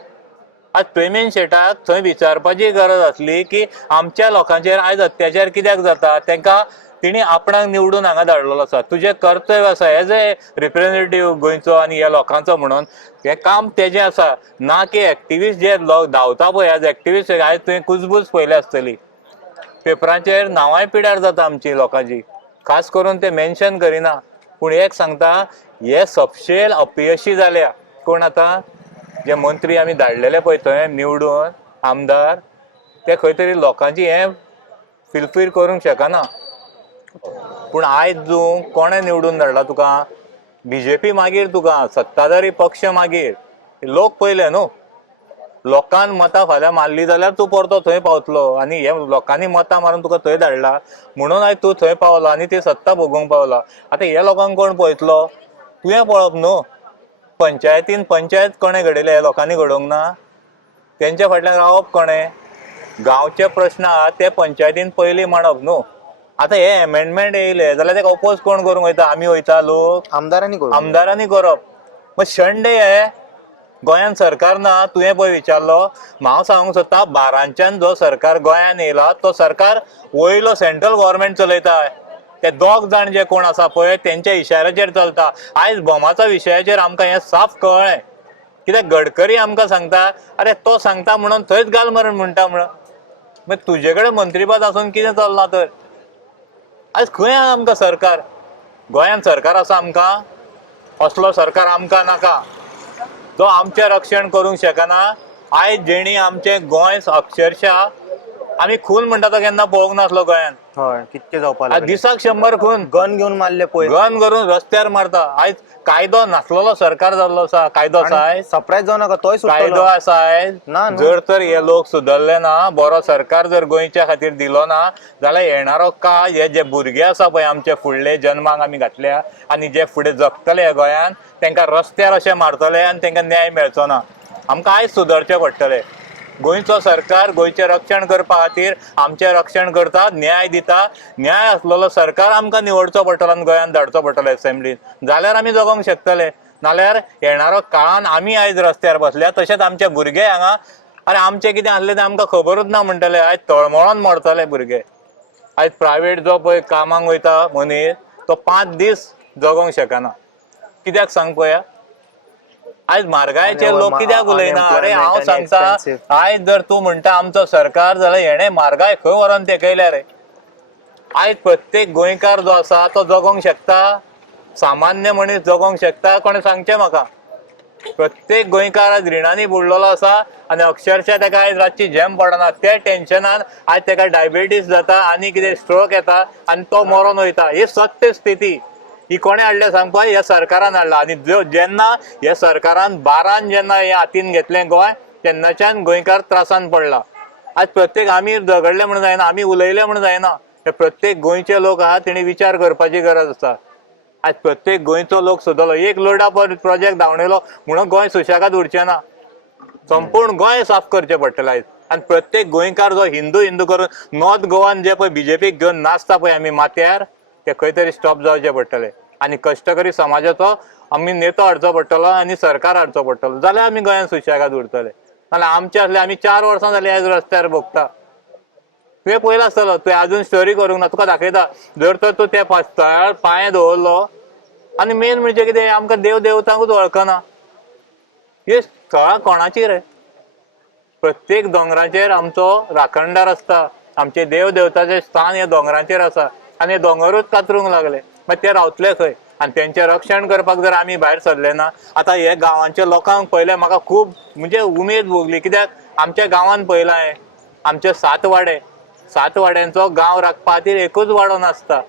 आज प्रवीण शेटाक थंय विचारपाची गरज आसली की आमच्या लोकांचेर आयज अत्याचार कित्याक जाता तांकां तिणी आपणाक निवडून हांगा धाडलेलो आसा. तुजें कर्तव्य आसा एज ए रिप्रेझेंटेटिव्ह गोंयचो आनी ह्या लोकांचो म्हणून हें काम तेजें आसा. ना की एक्टिविस्ट जे धांवता पळय आज एक्टिविस्ट आयज तुवें कुजबूज पयली आसतली पेपरांचेर नांवांय पिड्यार जाता आमची लोकांची खास करून ते मेन्शन करिना. पूण एक सांगता हे सपशेल अपयशी जाल्या. कोण आतां जे मंत्री आमी धाडलेले पळय थंय निवडून आमदार ते खंय तरी लोकांची हें फिलफील करूंक शकना. पूण आयज तूं कोणें निवडून धाडला तुका BJP मागीर तुका सत्ताधारी पक्ष मागीर लोक पयले न्हू. लोकांन मतां फाल्यां मारली जाल्यार तूं परतो थंय पावतलो आनी हे लोकांनी मतां मारून तुका थंय धाडला म्हणून आयज तूं थंय पावला आनी ती सत्ता भोगूंक पावला. आतां हे लोकांक कोण पळयतलो तुवें पळप न्हू. पंचायतीन पंचायत कोणें घडयले हे लोकांनी घडोवंक ना. तेंच्या फाटल्यान रावप कोणें. गांवचे प्रश्न आहा ते पंचायतीन पयलीं मांडप न्हू. आतां हे अमेंडमेंट येयले जाल्यार तेका अपोज कोण करूंक वयता. आमी वयता लोक आमदारांनी करप. मग शंडे हे गोंयान सरकार ना. तुवें पळय विचारलो हांव सांगूंक सोदता 12च्यान जो सरकार गोंयान येयला तो सरकार वयलो सेंट्रल गव्हर्मेंट चलयता. ते दोग जाण जे कोण आसा पळय तेंच्या इशाऱ्याचेर चलता. आयज बोमाच्या विशयाचेर आमकां हें साफ कळ्ळें. कित्याक गडकरी आमकां सांगता अरे तो सांगता म्हणून थंयच घाल मरण म्हणटा म्हणून. मागीर तुजे कडेन मंत्रीपद आसून कितें चलना तर. आयज खंय आमकां सरकार गोंयान सरकार आसा आमकां असलो सरकार आमकां नाका जो आमचें रक्षण करूंक शकना. आयज जेणी आमचें गोंय अक्षरशः आमी खून म्हणटा तो केन्ना पळोवंक नासलो गोंयान. हय कितके जावपा आज दिसाक 100 खून गन घेवन मारले पळय. गन करून रस्त्यार मारता. आयज कायदो नासलेलो सरकार जाल्लो आसा. कायदो आसा आयज सरप्राईज जाऊ नका तोय कायदो आसा आयज ना. जर तर हे लोक सुदरले ना बरो सरकार जर गोंयच्या खातीर दिलो ना जाल्यार येणारो काळ हे जे भुरगे आसा पळय आमचे फुडले जन्माक आमी घातल्या आनी जे फुडें जगतले गोंयान तांकां रस्त्यार अशें मारतले आनी तांकां न्याय मेळचो ना. आमकां आयज सुदरचें पडटलें. गोंयचो सरकार गोंयचें रक्षण करपा खातीर आमचें रक्षण करता न्याय दिता. न्याय आसलेलो सरकार आमकां निवडचो पडटलो आनी गोंयान धाडचो पडटलो एसेंब्लीन जाल्यार आमी जगोंक शकतले. नाल्यार येणारो काळान आमी आयज रस्त्यार बसल्या तशेंच आमचे भुरगे हांगा अरे आमचें कितें आसलें तें आमकां खबरूच ना म्हणटले. आयज तळमळोन मरतले भुरगे. आयज प्रायवेट जो पळय कामाक वयता मनीस तो 5 दीस जगोंक शकना. कित्याक सांग पळया. आयज म्हारगायेचेर लोक कित्याक उलयना. अरे हांव सांगता आयज जर तूं म्हणटा आमचो सरकार जाल्यार हेणे म्हारगाय खंय व्हरोन तेकयल्या रे. आयज प्रत्येक गोंयकार जो आसा तो जगोंक शकता. सामान्य मनीस जगोंक शकता कोणें सांगचें म्हाका. प्रत्येक गोंयकार आज रिणांनी बुडलेलो आसा आनी अक्षरशः ताका आयज रातची झेम पडना. त्या टेन्शनान आयज ताका डायबिटीस जाता आनी कितें स्ट्रोक येता आनी तो मरोन वयता. ही सत्य स्थिती. ही कोणें हाडलें सांग पळय. ह्या सरकारान हाडला. आनी जेन्ना ह्या सरकारान 12 जेन्ना हें हातीन घेतलें गोंय तेन्नाच्यान गोंयकार त्रासान पडला. आज प्रत्येक आमी झगडले म्हणून जायना आमी उलयले म्हणून जायना. हे प्रत्येक गोंयचे लोक आहा तेणी विचार करपाची गरज आसा. आज प्रत्येक गोंयचो लोक सुद्दां एक लोडा प्रोजेक्ट धांवणयलो म्हणून गोंय सुशेगाद उरचें ना. संपूर्ण गोंय साफ करचें पडटलें आयज. आनी प्रत्येक गोंयकार जो हिंदू करून नॉर्थ गोवान जे पळय BJPक घेवन नाचता पळय आमी माथ्यार ते खंय तरी स्टॉप जावचें पडटलें. आनी कश्टकरी समाजाचो आमी नेतो हाडचो पडटलो आनी सरकार हाडचो पडटलो जाल्यार आमी गोंयान सुशेगाद उरतले. नाल्यार आमचे असले आमी 4 वर्सां जालीं आयज रस्त्यार भोगता. तुवें पयलो आसतलो तुवें आजून स्टोरी करूंक ना. तुका दाखयता जर तर तूं त्या स्थळार पांय दवरलो आनी मेन म्हणजे कितें आमकां देव देवतांकूच वळखना. ही स्थळां कोणाची रे. प्रत्येक दोंगराचेर आमचो राखणदार आसता. आमचे देव देवताचें स्थान हे दोंगराचेर आसा आनी हे दोंगरूच कातरूंक लागले. मागीर ते रावतले खंय आनी तेंचें रक्षण करपाक जर आमी भायर सरले ना आतां हे गांवांच्या लोकांक पयलें म्हाका खूब म्हणजे उमेद भोगली कित्याक आमच्या गांवांत पयलां हांवें आमचे 7 वाड्यांचो गांव राखपा खातीर एकूच वाडो नासता.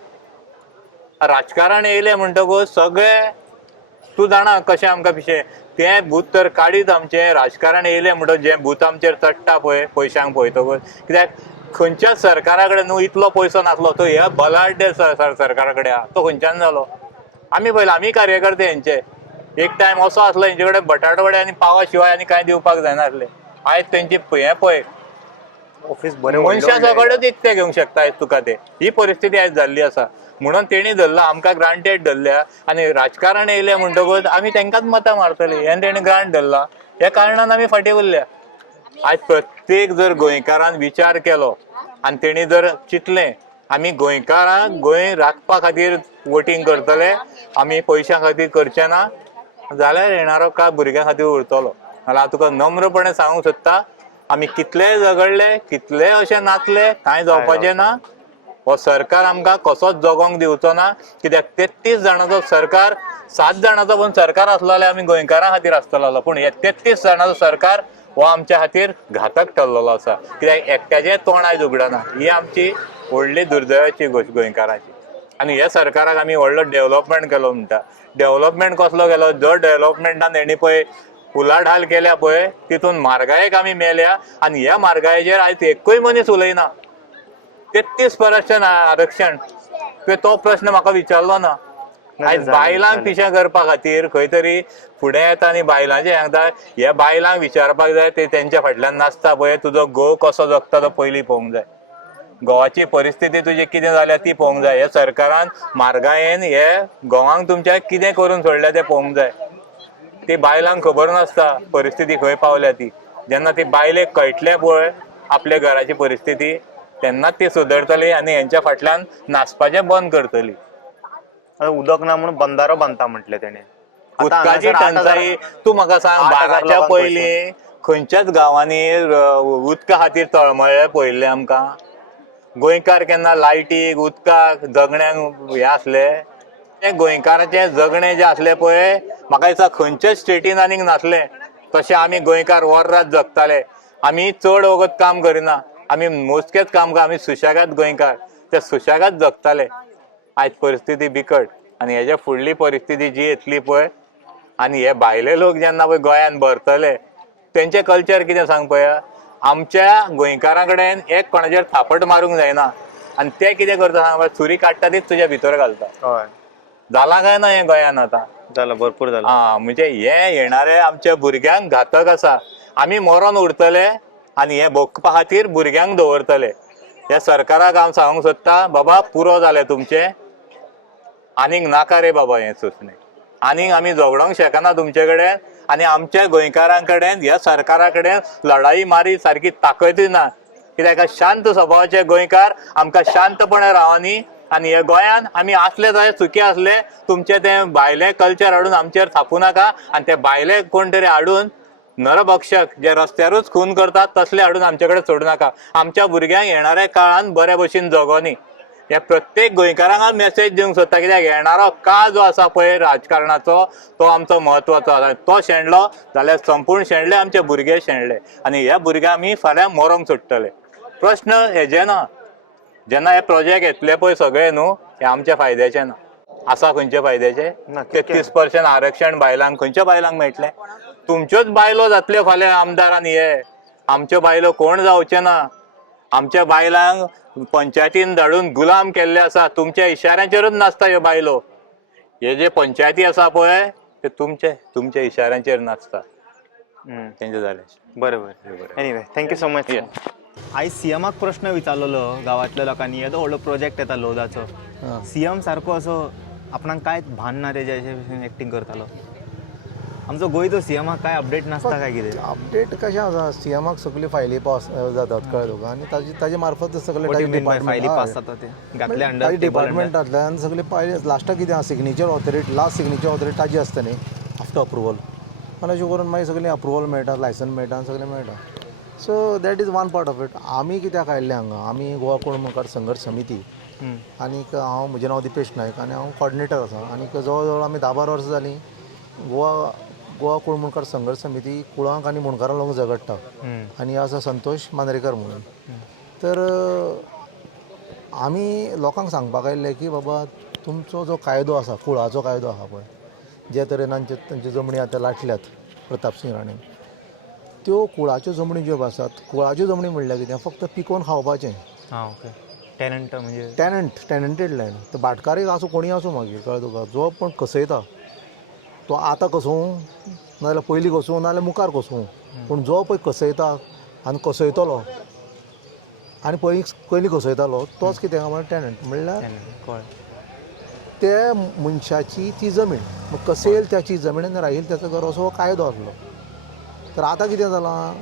राजकारण येयलें म्हणटकूच सगळे तूं जाणा कशें आमकां पिशें तें भूत तर काडीत आमचें राजकारण येयलें म्हणटच जें भूत आमचेर चडटा पळय पयशांक पळयतकूच कित्याक खंयच्याच सरकारा कडेन न्हू इतलो पयसो नासलो तो ह्या बलाढ्य सरकारा कडेन आहा तो खंयच्यान जालो. आमी पळयला आमी कार्यकर्ते हेंचे एक टायम असो आसलो हेंचे कडेन बटाट वडे आनी पावा शिवाय आनी कांय दिवपाक जायनासलें. आयज तेंची हें पळय ऑफिस बरें मनशाचो कडेच इकते घेवंक शकता आयज तुका ते ही परिस्थिती आयज जाल्ली आसा. म्हणून तेणी धरला आमकां ग्रांटेड धरल्या आनी राजकारण येयलें म्हणटकूच आमी तांकांच मतां मारतली हें तेणी ग्रांट धरला ह्या कारणान आमी फाटीं उरल्या. आयज प्रत्येक जर गोंयकारान विचार केलो आनी तेणी जर चिंतलें आमी गोंयकारांक गोंय राखपा खातीर वोटींग करतले आमी पयशां खातीर करचे ना जाल्यार येणारो काळ भुरग्यां खातीर उरतलो. नाल्यार हांव तुका नम्रपणे सांगूंक सोदता आमी कितलेय झगडले कितलेय अशें नाचले कांय जावपाचें ना. हो सरकार आमकां कसोच जगोंक दिवचो ना कित्याक 33 जाणांचो सरकार 7 जाणांचो पण सरकार आसलो जाल्यार आमी गोंयकारां खातीर आसतलो पूण हे 33 जाणांचो सरकार हो आमच्या खातीर घातक ठरलेलो आसा कित्याक एकट्याचें तोंड आयज उगडना ही आमची व्हडली दुर्दैवाची गोश्ट गोंयकारांची. आनी ह्या सरकाराक आमी व्हडलो डेव्हलपमेंट केलो म्हणटा. डेव्हलपमेंट कसलो केलो जो डेव्हलपमेंटान हेणी पळय उलाढाल केल्या पळय तितून म्हारगायेक आमी मेल्या आनी ह्या म्हारगायेचेर आयज एकूय मनीस उलयना. 33% आरक्षण तो प्रश्न म्हाका विचारलो ना. आयज बायलांक पिशें करपा खातीर खंय तरी फुडें येता आनी बायलांचें सांगता ह्या बायलांक विचारपाक जाय ते तेंच्या फाटल्यान नाचता पळय तुजो घोव कसो जगता तो पयलीं पळोवंक जाय. घोवाची परिस्थिती तुजी कितें जाल्या ती पळोवंक जाय. हे सरकारान म्हारगायेन हे घोवांक तुमच्या कितें करून सोडल्या तें पळोवंक जाय. ती बायलांक खबर नासता परिस्थिती खंय पावल्या ती. जेन्ना ती बायलेक कळटलें पळय आपल्या घराची परिस्थिती तेन्नाच ती सुदरतली आनी हेंच्या फाटल्यान नाचपाचें बंद करतली. उदक ना म्हणून बंदारो बांदता म्हटलें तेणे. उदकाची टंचाई तूं म्हाका सांग बाराच्या पयलीं खंयच्याच गांवांनी उदका खातीर तळमळ्ळे पळयल्ले आमकां. गोंयकार केन्ना लायटीक उदकाक जगण्यांक हे आसले ते गोंयकाराचें जगणें जें आसलें पळय म्हाका दिसता खंयच्याच स्टेटीन आनीक नासलें. तशें आमी गोंयकार वर रात जगताले. आमी चड वगत काम करिना आमी मोजकेच काम आमी सुशेगाद गोंयकार ते सुशेगाद जगताले. आयज परिस्थिती बिकट आनी हेज्या फुडली परिस्थिती जी येतली पळय आनी हे भायले लोक जेन्ना पळय गोंयान भरतले तेंचें कल्चर कितें सांग पळया. आमच्या गोंयकारां कडेन एक कोणाचेर थापट मारूंक जायना आनी ते कितें करता सांग सुरी काडटा तीच तुज्या भितर घालता. हय जालां काय ना हें गोंयान आतां जालां भरपूर जालां. म्हणजे हे येणारे आमच्या भुरग्यांक घातक आसा. आमी मरोन उरतले आनी हे भोगपा खातीर भुरग्यांक दवरतले. ह्या सरकाराक हांव सांगूंक सोदता बाबा पुरो जालें तुमचें आनीक नाका रे बाबा हें सुचणें. आनीक आमी झगडोंक शकना तुमचे कडेन आनी आमच्या गोंयकारां कडेन ह्या सरकारा कडेन लढाई मारी सारकी ताकदूय ना कित्याक शांत स्वभावाचे गोंयकार आमकां शांतपणे रावनी आनी हे गोंयान आमी आसले जाय सुखी आसले. तुमचे तें भायले कल्चर हाडून आमचेर थापू नाका आनी ते भायले कोण तरी हाडून नरभक्षक जे रस्त्यारूच खून करतात तसले हाडून आमचे कडेन सोडू नाका. आमच्या भुरग्यांक येणाऱ्या काळान बऱ्या भशेन जगोनी हे प्रत्येक गोंयकारांक हांव मेसेज दिवंक सोदता कित्याक येणारो काळ जो आसा पळय राजकारणाचो तो आमचो म्हत्वाचो आसा. तो शेणलो जाल्यार संपूर्ण शेणले आमचे भुरगे शेणले आनी ह्या भुरग्यांक आमी फाल्यां मरोंक सोडटले. प्रश्न हेजे ना. जेन्ना हे प्रोजेक्ट येतले पळय सगळे न्हू हे आमच्या फायद्याचे ना. आसा खंयचे फायद्याचे 33% आरक्षण बायलांक खंयच्या बायलांक मेळटलें. तुमच्योच बायलो जातल्यो फाल्यां आमदारान हे आमच्यो बायलो कोण जावचे ना. आमच्या बायलांक पंचायतीन धाडून गुलाम केल्ले आसा. तुमच्या इशाऱ्याचेरूच नाचता ह्यो बायलो. हे जे पंचायती आसा पळय ते तुमच्या इशाऱ्याचेर नाचता. तेंचे जालें बरें बरें. Anyway thank you so much. आयज सीएमाक प्रश्न विचारलेलो गांवांतल्या लोकांनी. येदो व्हडलो प्रोजेक्ट येता लोदाचो. सीएम सारको असो आपणाक कांयच भान ना तेजे एक्टींग करतालो. आमचो गोंयचो सीएमाक काय अपडेट नासता काय कितें. अपडेट कशें आसा सीएमाक सगळी फायली पास जातात कळ्ळें तुका आनी ताजे मार्फत सगळे फायली पास जाता ते घातल्या अंडर डिपार्टमेंटांतल्यान सगळे पायले लास्टाक कितें आसा signature authority last signature authority ताजी आसता न्ही आफ्टर अप्रुवल आनी अशें करून मागीर सगळें अप्रुवल मेळटा लायसन मेळटा आनी सगळें मेळटा. So that is one part of it. आमी कित्याक आयिल्ले हांगा आमी गोवा कोण मुखार संघर्श समिती आनीक हांव म्हजें नांव दिपेश नायक आनी हांव कॉर्डिनेटर आसा आनीक जवळ जवळ आमी 10-12 वर्सां जालीं गोवा कुळ मुणकार संघर्श समिती कुळांक आनी मुणकारां लोक झगडटा आनी आसा संतोश मांद्रेकर म्हणून. तर आमी लोकांक सांगपाक आयिल्ले की बाबा तुमचो जो कायदो आसा कुळाचो कायदो आसा पळय जे तरेन तांच्यो जमनी आतां लाटल्यात प्रताप सिंग राणेन त्यो कुळाच्यो जमनी ज्यो आसात कुळाच्यो जमनी म्हणल्यार कितें फक्त पिकोवन खावपाचें. हां ओके. टॅनंट म्हणजे टॅनंटेड लँड. तो भाटकारीक आसूं कोणी आसूं मागीर कळ्ळें तुका जो पण कसयता तो आतां कसोवं नाजाल्यार पयलीं कसोवं नाजाल्यार मुखार कसोवं पूण जो पळय कसयता आनी कसयतलो आनी पयलीं कसयतालो तोच कितें काय म्हळ्यार टॅनंट म्हणल्यार कळ्ळें. ते मनशाची ती जमीन कसेल त्याची जमीन आनी राहील त्याचो घर असो हो कायदो आसलो. तर आतां कितें जालां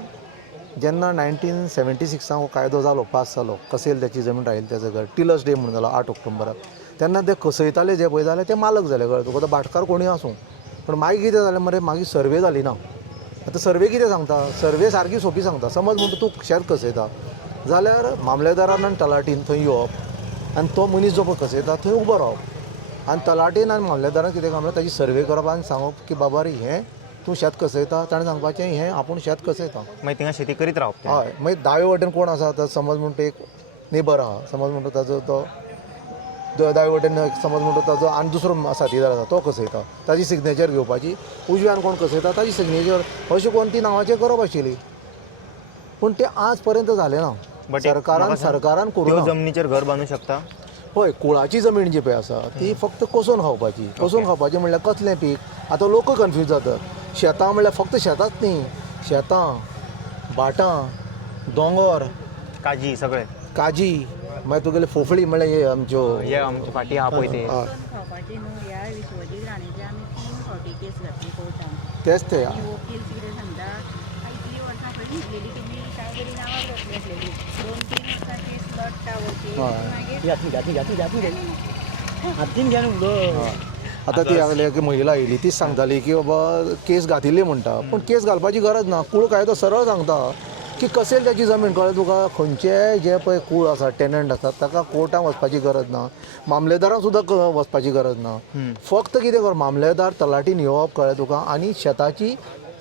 जेन्ना 1976 हो कायदो जालो पास जालो कसेल त्याची जमीन राहील त्याचो घर टिलर्स डे म्हणून जालो 8 ऑक्टोबराक तेन्ना ते कसयताले जे पळय जाले ते मालक जाले कळ्ळें तुका. तो भाटकार कोणी आसूं पण मागीर कितें जालें मरे मागीर सर्वे जाली ना. आतां सर्वे कितें सांगता सर्वे सारकी सोंपी सांगता. समज म्हणटा तूं शेत कसयता जाल्यार मामलेदारान आनी तलाटीन थंय येवप आनी तो मनीस जो पळय कसयता थंय उबो रावप आनी तलाटीन आनी मामलेदारान कितें काय म्हणल्यार ताची सर्वे करप आनी सांगप की बाबा रे हें तूं शेत कसयता ताणें सांगपाचें हें आपूण शेत कसयता. मागीर थिंगा शेती करीत रावप. हय मागीर दावे वटेन कोण आसा आतां समज म्हणटा एक नेबर आहा समज म्हणटा ताजो तो दावे वटेन समज म्हणटा ताजो आनी दुसरो साथीदार आसा तो कसयता ताजी सिग्नेचर घेवपाची उजव्यान कोण कसयता ताजी सिग्नेचर अशें कोण ती नांवाचेर करप आशिल्ली पूण तें आज पर्यंत जालें ना. सरकारान करूं जमनीचेर घर बांदूंक शकता. हय कुळाची जमीन जी पळय आसा ती फक्त कसून खावपाची. कसून खावपाचें म्हणल्यार कसलें पीक आतां लोक कन्फ्यूज जातात. शेतां म्हणल्यार फक्त शेतांच न्ही शेतां भाटां दोंगर काजी सगळें काजी मागीर तुगेले फोफळी म्हणल्यार हे आमच्यो हे आमचे फाटी आहा पळय ते खावपाची न्हू ह्या विश्वजीत राणेचे आमी 3 फावटी केस घातली कोर्टांत. तेच ते आनी वकील कितें सांगता इतली वर्सां खंय न्हिदलेली तुमी कांय बरी नांवार जातली आसलेली 2-3 वर्सां केस लडटा वकील मागीर आतां ती लागली की महिला आयली तीच सांगताली की बाबा केस घातिल्ली म्हणटा पूण केस घालपाची गरज ना. कूळ कायदो सरळ सांगता की कसेल त्याची जमीन कळ्ळें तुका खंयचेय जे पळय कूळ आसा टॅनंट आसा ताका कोर्टाक वचपाची गरज ना मामलेदाराक सुद्दां वचपाची गरज ना. फक्त कितें कर मामलेदार तलाटीन येवप कळ्ळें तुका आनी शेताची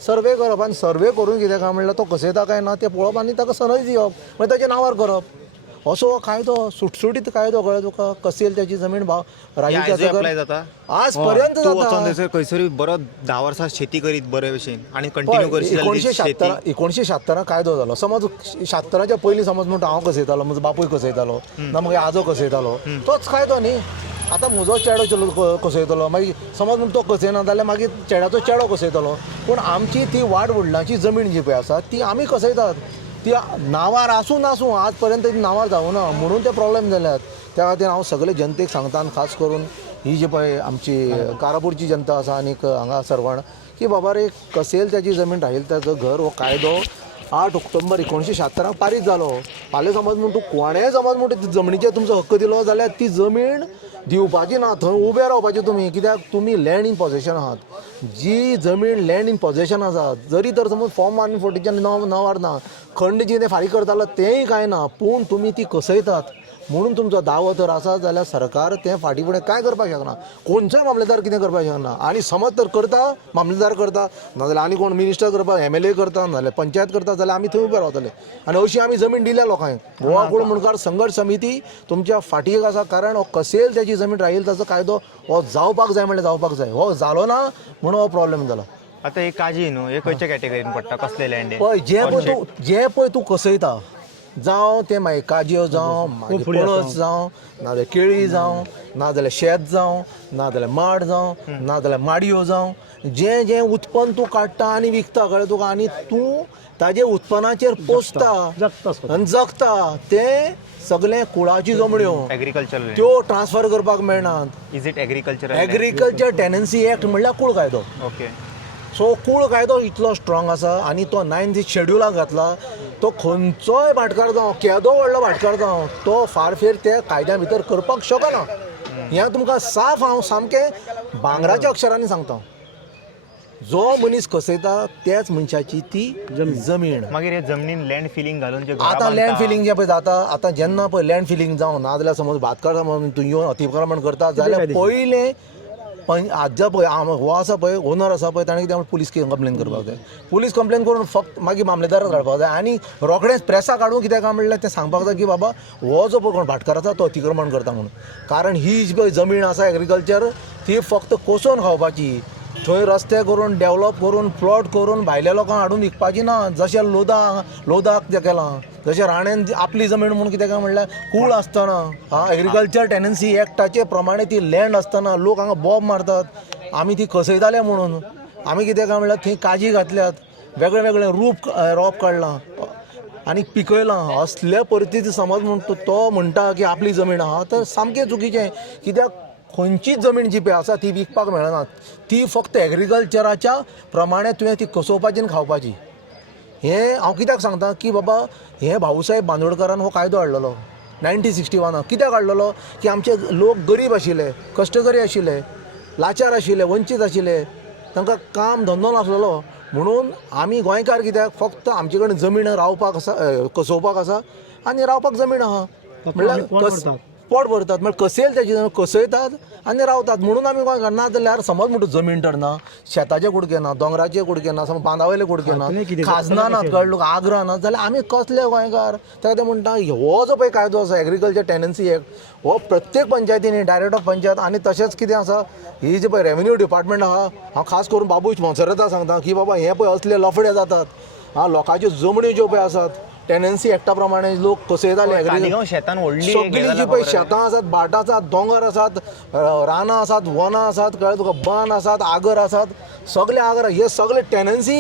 सर्वे करप आनी सर्वे करून कितें काय म्हणल्यार तो कसयता काय ना तें पळोवप आनी ताका सनय दिवप मागीर ताच्या नांवार करप. असो कायदो सुटसुटीत कायदो कळ्ळें तुका कसेल त्याची जमीन अप्लाय जाता आज पर्यंत जाता. खंयसरी बरो 10 वर्सां शेती करीत बरे भशेन आनी कंटिन्यू करशी 1976 कायदो जालो. समज 76च्या पयलीं समज म्हणटा हांव कसयतालो म्हजो बापूय कसयतालो ना मागीर आजो कसयतालो तोच कायदो न्ही. आतां म्हजो चेडो कसयतलो मागीर समज म्हणटा तो कसयना जाल्यार मागीर चेड्याचो चेडो कसयतलो पूण आमची ती वाड वडिलांची जमीन जी पळय आसा ती आमी कसयतात. ती नांवार आसूं नासूं आज पर्यंत ती नांवार जावं ना म्हणून ते प्रॉब्लेम जाल्यात. त्या खातीर हांव सगळे जनतेक सांगता आनी खास करून ही जी पळय आमची कारापूरची जनता आसा आनीक हांगा सरवण की बाबा रे कसेल त्याची जमीन राहील त्याचो घर हो कायदो 8 ऑक्टोबर 1976 पारीत जालो. फाल्यां समज म्हण तूं कोणेंय समज म्हणटा ती जमनीचेर तुमचो हक्क दिलो जाल्यार ती जमीन दिवपाची ना थंय उबे रावपाचें तुमी कित्याक तुमी लँड इन पॉझेशन आहात. जी जमीन लँड इन पॉझेशन आसा जरी तर समज फॉर्म 140च्या नांवार ना खंड जी ते फारीक करतालो तेंय कांय ना पूण तुमी ती कसयतात म्हणून तुमचो दावो तर आसा जाल्यार सरकार तें फाटीं फुडें कांय करपाक शकना. खंयचोय मामलेदार कितें करपाक शकना आनी समज तर करता मामलेदार करता नाजाल्यार आनी कोण मिनिस्टर करता MLA करता नाजाल्यार पंचायत करता जाल्यार आमी थंय उबे रावतले आनी अशी आमी जमीन दिल्या लोकांक. गोवा कुळ मुणकार संघर्श समिती तुमच्या फाटीक आसा कारण हो कसेल त्याची जमीन राहील ताचो कायदो हो जावपाक जाय म्हणल्यार जावपाक जाय. हो जालो ना म्हणून हो प्रॉब्लेम जालो. आतां एक काजी न्हू हे खंयच्या कॅटेगरीन पडटा कसले लँड पळय जे पळय तूं कसयता जावं ते मागीर काजयो जावं मागीर पणस जावं नाजाल्यार केळी जावं नाजाल्यार शेत जावं नाजाल्यार माड जावं नाजाल्यार माडयो जावं जें उत्पन्न तूं काडटा आनी विकता कळ्ळें तुका आनी तूं ताजे उत्पन्नाचेर पोसता आनी जगता तें सगळें कुळाची जमण्यो एग्रीकल्चर त्यो ट्रान्सफर करपाक मेळनात. Is it agriculture tenancy act म्हणल्यार कूळ कायदो. ओके. सो कूळ कायदो इतलो स्ट्रॉंग आसा आनी तो 9th शेड्युलाक घातला. तो खंयचोय भाटकार जावं केदो व्हडलो भाटकार जावं तो फार फेर त्या कायद्या भितर करपाक शकना. हें तुमकां साफ हांव सामकें भांगराच्या अक्षरांनी सांगता. जो मनीस कसयता त्याच मनशाची ती जमीन. मागीर हे जमनीन लँड फिलिंग घालून जे घरां आतां लँड बांदता, फिलिंग जें पळय जाता आतां जेन्ना पळय लँड फिलिंग जावन ना जाल्यार समज भातकार समज तूं येवन अतिक्रमण करता जाल्यार पयलें हाज्या पळय हो आसा पळय ओनर आसा पळय ताणें कितें पुलीस कंप्लेन करपाक जाय. पुलीस कंप्लेन करून फक्त मागीर मामलेदाराक धाडपाक जाय आनी रोखडेंच प्रेसाक काडून कितें काय म्हणल्यार तें सांगपाक जाय की बाबा हो जो पळय कोण भाटकार आसा तो अतिक्रमण करता म्हणून. कारण ही जी पळय जमीन आसा एग्रीकल्चर ती फक्त कोसोवन खावपाची. थंय रस्ते करून डेवलप करून प्लॉट करून भायल्या लोकांक हाडून विकपाची ना. जशें लोदाक जें केलां जशें राणेन आपली जमीन म्हणून कितें काय म्हणल्यार कूळ आसतना एग्रीकल्चर टेनन्सी एक्टाचे प्रमाणे ती लँड आसतना लोक हांगा बॉब मारतात. आमी ती कसयताले म्हणून आमी कितें काय म्हणल्यार थंय काजी घातल्यात, वेगळे वेगळे रोप काडलां आनी पिकयलां. असले परिस्थिती समज म्हणटा तो म्हणटा की आपली जमीन आहा तर सामकें चुकीचें. कित्याक खंयचीच जमीन जी पळय आसा ती विकपाक मेळना. ती फक्त एग्रीकल्चराच्या प्रमाणे तुवें ती कसोवपाची आनी खावपाची. हें हांव कित्याक सांगता की बाबा हे भाऊसाहेब बांदोडकरान हो कायदो हाडलेलो 1961 कित्याक हाडलेलो की आमचे लोक गरीब आशिल्ले, कश्टकरी आशिल्ले, लाचार आशिल्ले, वंचीत आशिल्ले, तांकां काम धंदो नासलेलो म्हणून आमी गोंयकार कित्याक फक्त आमचे कडेन जमीन रावपाक आसा, कसोवपाक आसा आनी रावपाक जमीन आहा म्हणल्यार पोट भरतात. म्हळ्यार कसेल त्याची कसयतात आनी रावतात म्हणून आमी गोंयकार. ना जाल्यार समज म्हणटा जमीन तर ना, शेताचे कुडके ना, दोंगराचे कुडके ना, समज बांदावयले कुडके ना, खाजना नात कळ्ळो, आग्रा ना, जाल्यार आमी कसले गोंयकार. ताका ते म्हणटा हो जो पळय कायदो आसा एग्रीकल्चर टेनन्सी एक्ट हो प्रत्येक पंचायतींनी डायरेक्टर ऑफ पंचायत आनी तशेंच कितें आसा ही जी पळय रेव्हेन्यू डिपार्टमेंट आहा हांव खास करून बाबूश मोन्सरेता सांगता की बाबा हे पळय असले लफडे जातात. लोकांच्यो जमण्यो ज्यो पळय आसात टेनन्सी एक्टा प्रमाणे लोक कसयताले. शेतान व्हडली सगळीं जी पळय शेतां आसात, भाट आसात, दोंगर आसात, रानां आसात, वनां आसात, कळ्ळें तुका, बान आसात, आगर आसात, सगळे आगर हे सगळे टेनन्सी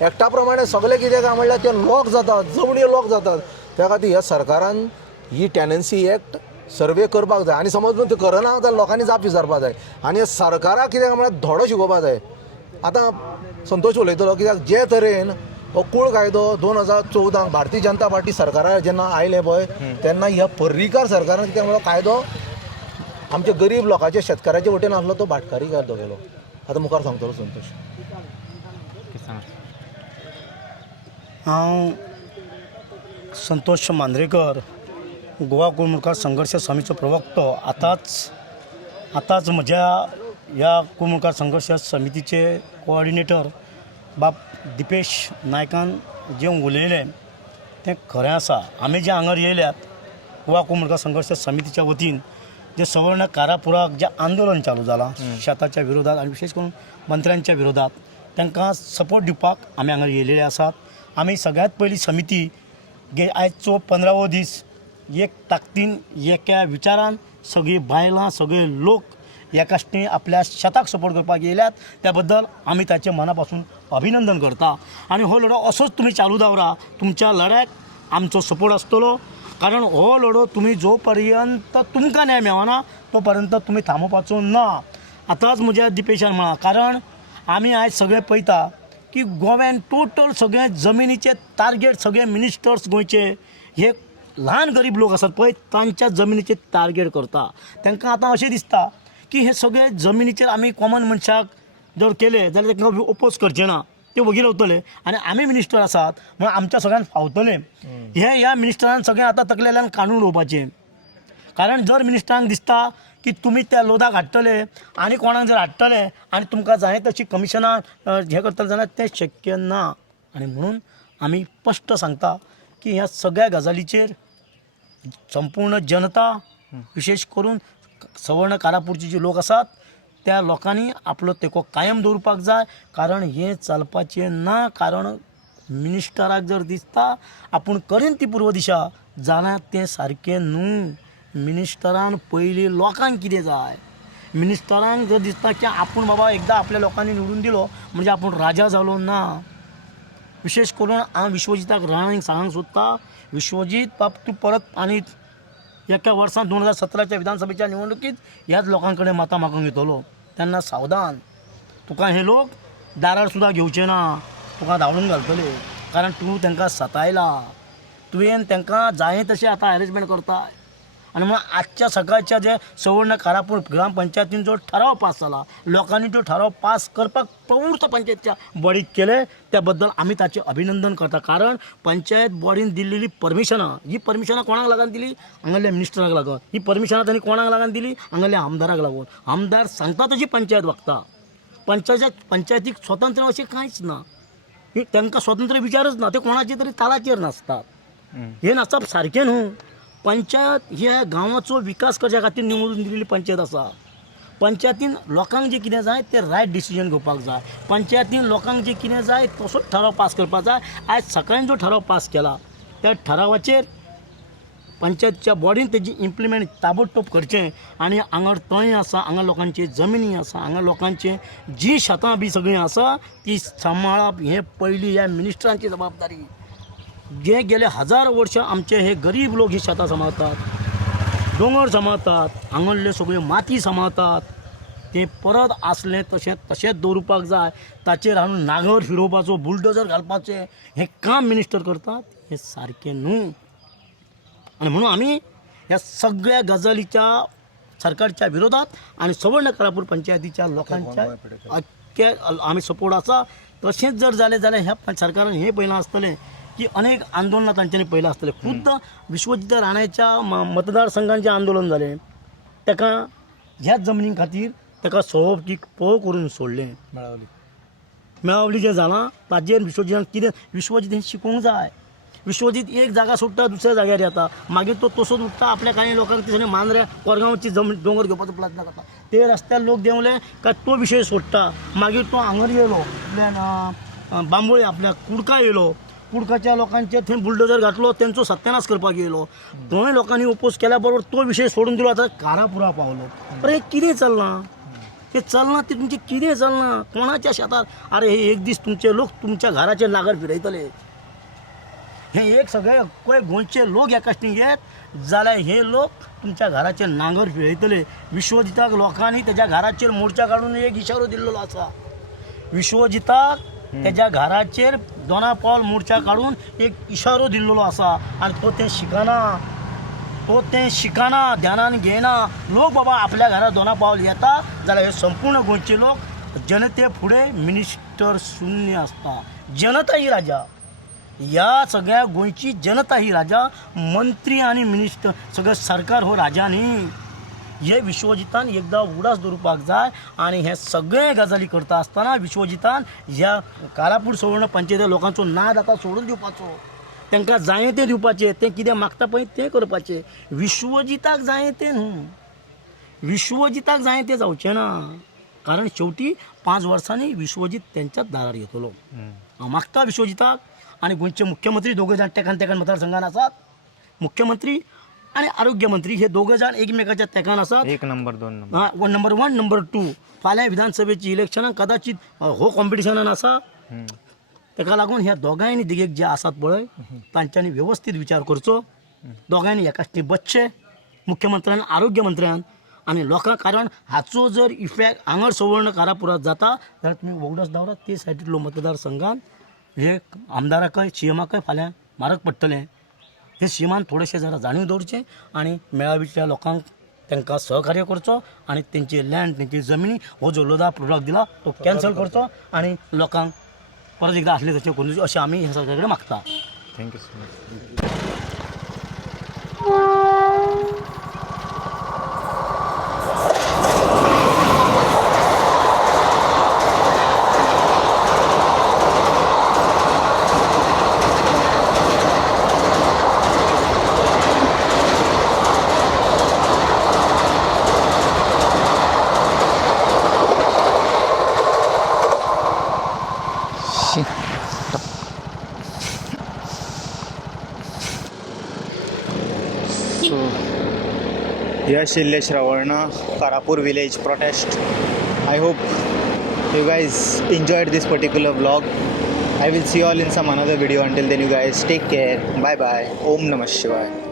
एक्टा प्रमाणे सगळे कितें काय म्हणल्यार ते लॉक जातात, जमण्यो लॉक जातात. त्या खातीर ह्या सरकारान ही टेनन्सी एक्ट सर्वे करपाक जाय आनी समज ते करना जाल्यार लोकांनी जाप विचारपाक जाय आनी सरकाराक कितें काय म्हणल्यार धडो शिकोवपाक जाय. आतां संतोश उलयतलो कित्याक जे तरेन हो कूळ कायदो 2014 भारतीय जनता पार्टी सरकारा जेन्ना आयले पळय तेन्ना ह्या पर्रीकार सरकारान कितें म्हणलो कायदो आमचे गरीब लोकांच्या शेतकाराचे वटेन आसलो तो भाटकारी कायदो केलो. आतां मुखार सांगतलो संतोष. हांव संतोष मांद्रेकर गोवा कुळमुखार संघर्श समितीचो प्रवक्तो. आतांच म्हज्या ह्या कुळमुखार संघर्ष समितीचे कोऑर्डिनेटर बाब दिपेश नायकान जें उलयलें तें खरें आसा. आमी जे हांगर येयल्यात गोवा कुळमुखार संघर्ष समितीच्या वतीन जे सवर्ण कारापुराक जें आंदोलन चालू जालां शेताच्या विरोधात आनी विशेश करून मंत्र्यांच्या विरोधात तांकां सपोर्ट दिवपाक आमी हांगा येयलेले आसात. आमी सगळ्यांत पयली समिती आयचो 15वो दीस एक ताकतीन एका विचारान सगळीं बायलां सगळे लोक एकाश्टी आपल्या शेताक सपोर्ट करपाक येयल्यात. त्या बद्दल आमी ताचें मना पासून अभिनंदन करता आनी हो लढो असोच तुमी चालू दवरा. तुमच्या लढ्याक आमचो सपोर्ट आसतलो कारण हो लढो तुमी जो पर्यंत तुमकां न्याय मेळना तो पर्यंत तुमी थांबोवपाचो ना. आतांच म्हज्या दिपेशान म्हणा कारण आमी आयज सगळे पळयता की गोव्यान टोटल सगळे जमिनीचे टार्गेट सगळे मिनिस्टर्स गोंयचे हे ल्हान गरीब लोक आसात पळय तांच्या जमिनीचे टार्गेट करता. तांकां आतां अशें दिसता की हे सगळे जमिनीचेर आमी कॉमन मनशाक जर केले जाल्यार तांकां ओपोज करचे ना, ते वगी रावतले आनी आमी मिनिस्टर आसात म्हण आमच्या सगळ्यांक फावतले. ह्या मिनिस्टरान सगळें आतां तकलेल्यान काडून उडोवपाचें. कारण जर मिनिस्टरांक दिसता की तुमी त्या लोदाक हाडटले आनी कोणाक जर हाडटले आनी तुमकां जाय तशी कमिशनां हे करतले जाल्यार तें शक्य ना. आनी म्हणून आमी स्पश्ट सांगता की ह्या सगळ्या गजालीचेर संपूर्ण जनता विशेष करून सवर्ण कारापूरचे जे लोक आसात त्या लोकांनी आपलो तेको कायम दवरपाक जाय. कारण हें चलपाचें ना. कारण मिनिस्टराक जर दिसता आपूण करीन ती पूर्व दिशा जाल्यार तें सारकें न्हू. मिनिस्टरान पयलीं लोकांक कितें जाय. मिनिस्टरांक जर दिसता की आपूण बाबा एकदां आपल्या लोकांनी निवडून दिलो म्हणजे आपूण राजा जालो ना. विशेष करून हांव विश्वजिताक राणांक सांगूंक सोदता विश्वजीत बाब तूं परत आनी एका वर्सान 2017च्या विधानसभेच्या निवडणुकीत ह्याच लोकां कडेन मतां मागूंक येतलो तेन्ना सावधान. तुका हे लोक दारार सुद्दां घेवचे ना, तुका धांवडून घालतले कारण तूं तांकां सतायला. तुवें तांकां जाय तशें आतां अरेंजमेंट करता आणि मग आजच्या सकाळच्या जे सवर्ण कारापूर ग्रामपंचायतीन जो ठराव पास झाला, लोकांनी तो ठराव पास करपाक प्रवृत्त पंचायतीच्या बॉडीक केले, त्याबद्दल आम्ही ताचे अभिनंदन करता. कारण पंचायत बॉडीन दिलेली परमिशनां, ही परमिशनां कोणाक लागून दिली? हांगाल्या मिनिस्टराक लागून. ही परमिशनां त्यांनी कोणाक लागून दिली? हांगाल्या आमदाराक लागून. आमदार सांगता तशी पंचायत वागता. पंचायतीक स्वतंत्र अशें कांयच ना. तांकां स्वतंत्र विचारच ना, ते कोणाचे तरी तालाचेर नासतात. हे नाचप सारकें न्हू. पंचायत ह्या गांवाचो विकास करच्या खातीर निवडून दिलेली पंचायत आसा. पंचायतीन लोकांक जे कितें जाय ते रायट डिसिजन घेवपाक जाय. पंचायतीन लोकांक जे कितें जाय तसोच ठराव पास करपाक जाय. आयज सकाळीं जो ठराव पास केला त्या ठरावाचेर पंचायतीच्या बॉडीन तेजी इम्प्लिमेंट ताबडतोब करचें. आनी हांगा तळी आसा, हांगा लोकांची जमिनी आसा, हांगा लोकांची जी शेतां बी सगळीं आसा ती सांबाळप हें पयलीं ह्या मिनिस्टरांची जबाबदारी. जे गेले 1000 वर्सां आमचे हे गरीब लोक ही शेतां सांबाळतात, दोंगर सांबाळतात, हांगासले सगळे माती सांबाळतात. ते परत आसलें तशेंच दवरपाक जाय. ताचेर हाडून नांगर फिरोवपाचो, बुलडोजर घालपाचें हें काम मिनिस्टर करतात, हें सारकें न्हू. आणि म्हणून आमी ह्या सगळ्या गजालीच्या सरकारच्या विरोधात आणि सवर्ण कारापूर पंचायतीच्या लोकांच्या अख्ख्या आमी सपोर्ट आसा. तशेंच जर जालें जाल्यार ह्या सरकारान हें पयलां आसतलें की अनेक आंदोलनां तांच्यांनी पयलां आसतलें. खुद्द विश्वजित राणाच्या मतदारसंघात जें आंदोलन जालें ताका ह्याच जमनी खातीर ताका सोवपटीक पळ करून सोडलें. मेळावली जें जालां ताजेर विश्वजितान कितें, विश्वजीत हें शिकूंक जाय. विश्वजीत एक जागा सोडटा दुसऱ्या जाग्यार येता, मागीर तो तसोच उठता, आपल्या कांय लोकांक तिसरे मांद्र्या कोरगांवची जमीन दोंगर घेवपाचो प्रयत्न करता. ते रस्त्यार लोक देंवले काय तो विशय सोडटा. मागीर तो हांगर येयलो आपल्या बांबोळे, आपल्या कुडका येयलो, कुडकाच्या लोकांचे थंय बुलडोजर घातलो, तेंचो सत्यानाश करपाक येयलो. थंय लोकांनी ओपोज केल्या बरोबर तो विशय सोडून दिलो. आतां कारापुरा पावलो. अरे हे कितें चलना? हे चलना ते तुमचें कितें चलना? कोणाच्या शेतार? अरे हे एक दीस तुमचे लोक तुमच्या घराचेर नागर फिरयतले. हे एक सगळे गोंयचे लोक ह्या काश्टीक येत जाल्यार हे लोक तुमच्या घराचेर नांगर फिरयतले. विश्वजिताक लोकांनी तेज्या घराचेर मोर्चा काडून एक इशारो दिल्लो आसा. विश्वजिताक तेज्या घराचेर दोना पावल मोर्चा काडून एक इशारो दिल्लो आसा. आनी तो तें शिकना, ध्यानान घेयना. लोक बाबा आपल्या घरा दोना पावल येता जाल्यार हे संपूर्ण गोंयचे लोक जनते फुडें मिनिस्टर शून्य आसता. जनता ही राजा. ह्या सगळ्या गोंयची जनता ही राजा. मंत्री आनी मिनिस्टर सगळें सरकार हो राजा न्ही. हे विश्वजितान एकदां उडास दवरपाक जाय. आनी हे सगळे गजाली करता आसतना विश्वजितान ह्या कारापूर सवर्ण पंचायती लोकांचो नाद आतां सोडून दिवपाचो. तांकां जाय तें दिवपाचें, तें कितें मागता पळय तें करपाचें. विश्वजिताक जाय तें न्हू, विश्वजिताक जाय तें जावचें ना. कारण शेवटी 5 वर्सांनी विश्वजीत तेंच्याच दारार येतलो. हांव मागता विश्वजिताक. आनी गोंयचे मुख्यमंत्री दोगूय जाण तेकान मतदारसंघान आसात. मुख्यमंत्री आणि आरोग्य मंत्री हे दोघं जाण एकमेकाच्या तेकान आसात. 1 नंबर 2 नंबर. हां, नंबर 1 नंबर 2. फाल्यां विधानसभेची इलेक्शनां कदाचित हो कॉम्पिटिशनान आसा. ताका लागून ह्या दोगांयनी दिगेक जे आसात पळय तांच्यांनी व्यवस्थीत विचार करचो. दोगांयनी एकाश्टी बसचे, मुख्यमंत्र्यान आरोग्य मंत्र्यान आनी लोकांक. कारण हाचो जर इफेक्ट हांगर सवर्ण कारापुरात जाता जाल्यार तुमी वगडस दवरात ते सायडीतलो मतदारसंघात हे आमदाराकय सीएमाकय फाल्यां म्हारग पडटलें. हे सीएमान थोडेशें जरा जाणीव दवरचें आनी मेळावेच्या लोकांक तांकां सहकार्य करचो. आनी तेंची लँड, तेंची जमिनी हो जो लोदा प्रोडक्ट दिला तो कॅन्सल करचो आनी लोकांक परत एकदां आसले तशें करून अशें आमी ह्या सरकारा कडेन मागता. Thank you so much. Yash Ilesh Ravarna, Karapur village protest. I hope you guys enjoyed this particular vlog. I will see you all in some another video. Until then, you guys take care. Bye bye. Om Namah Shivaya.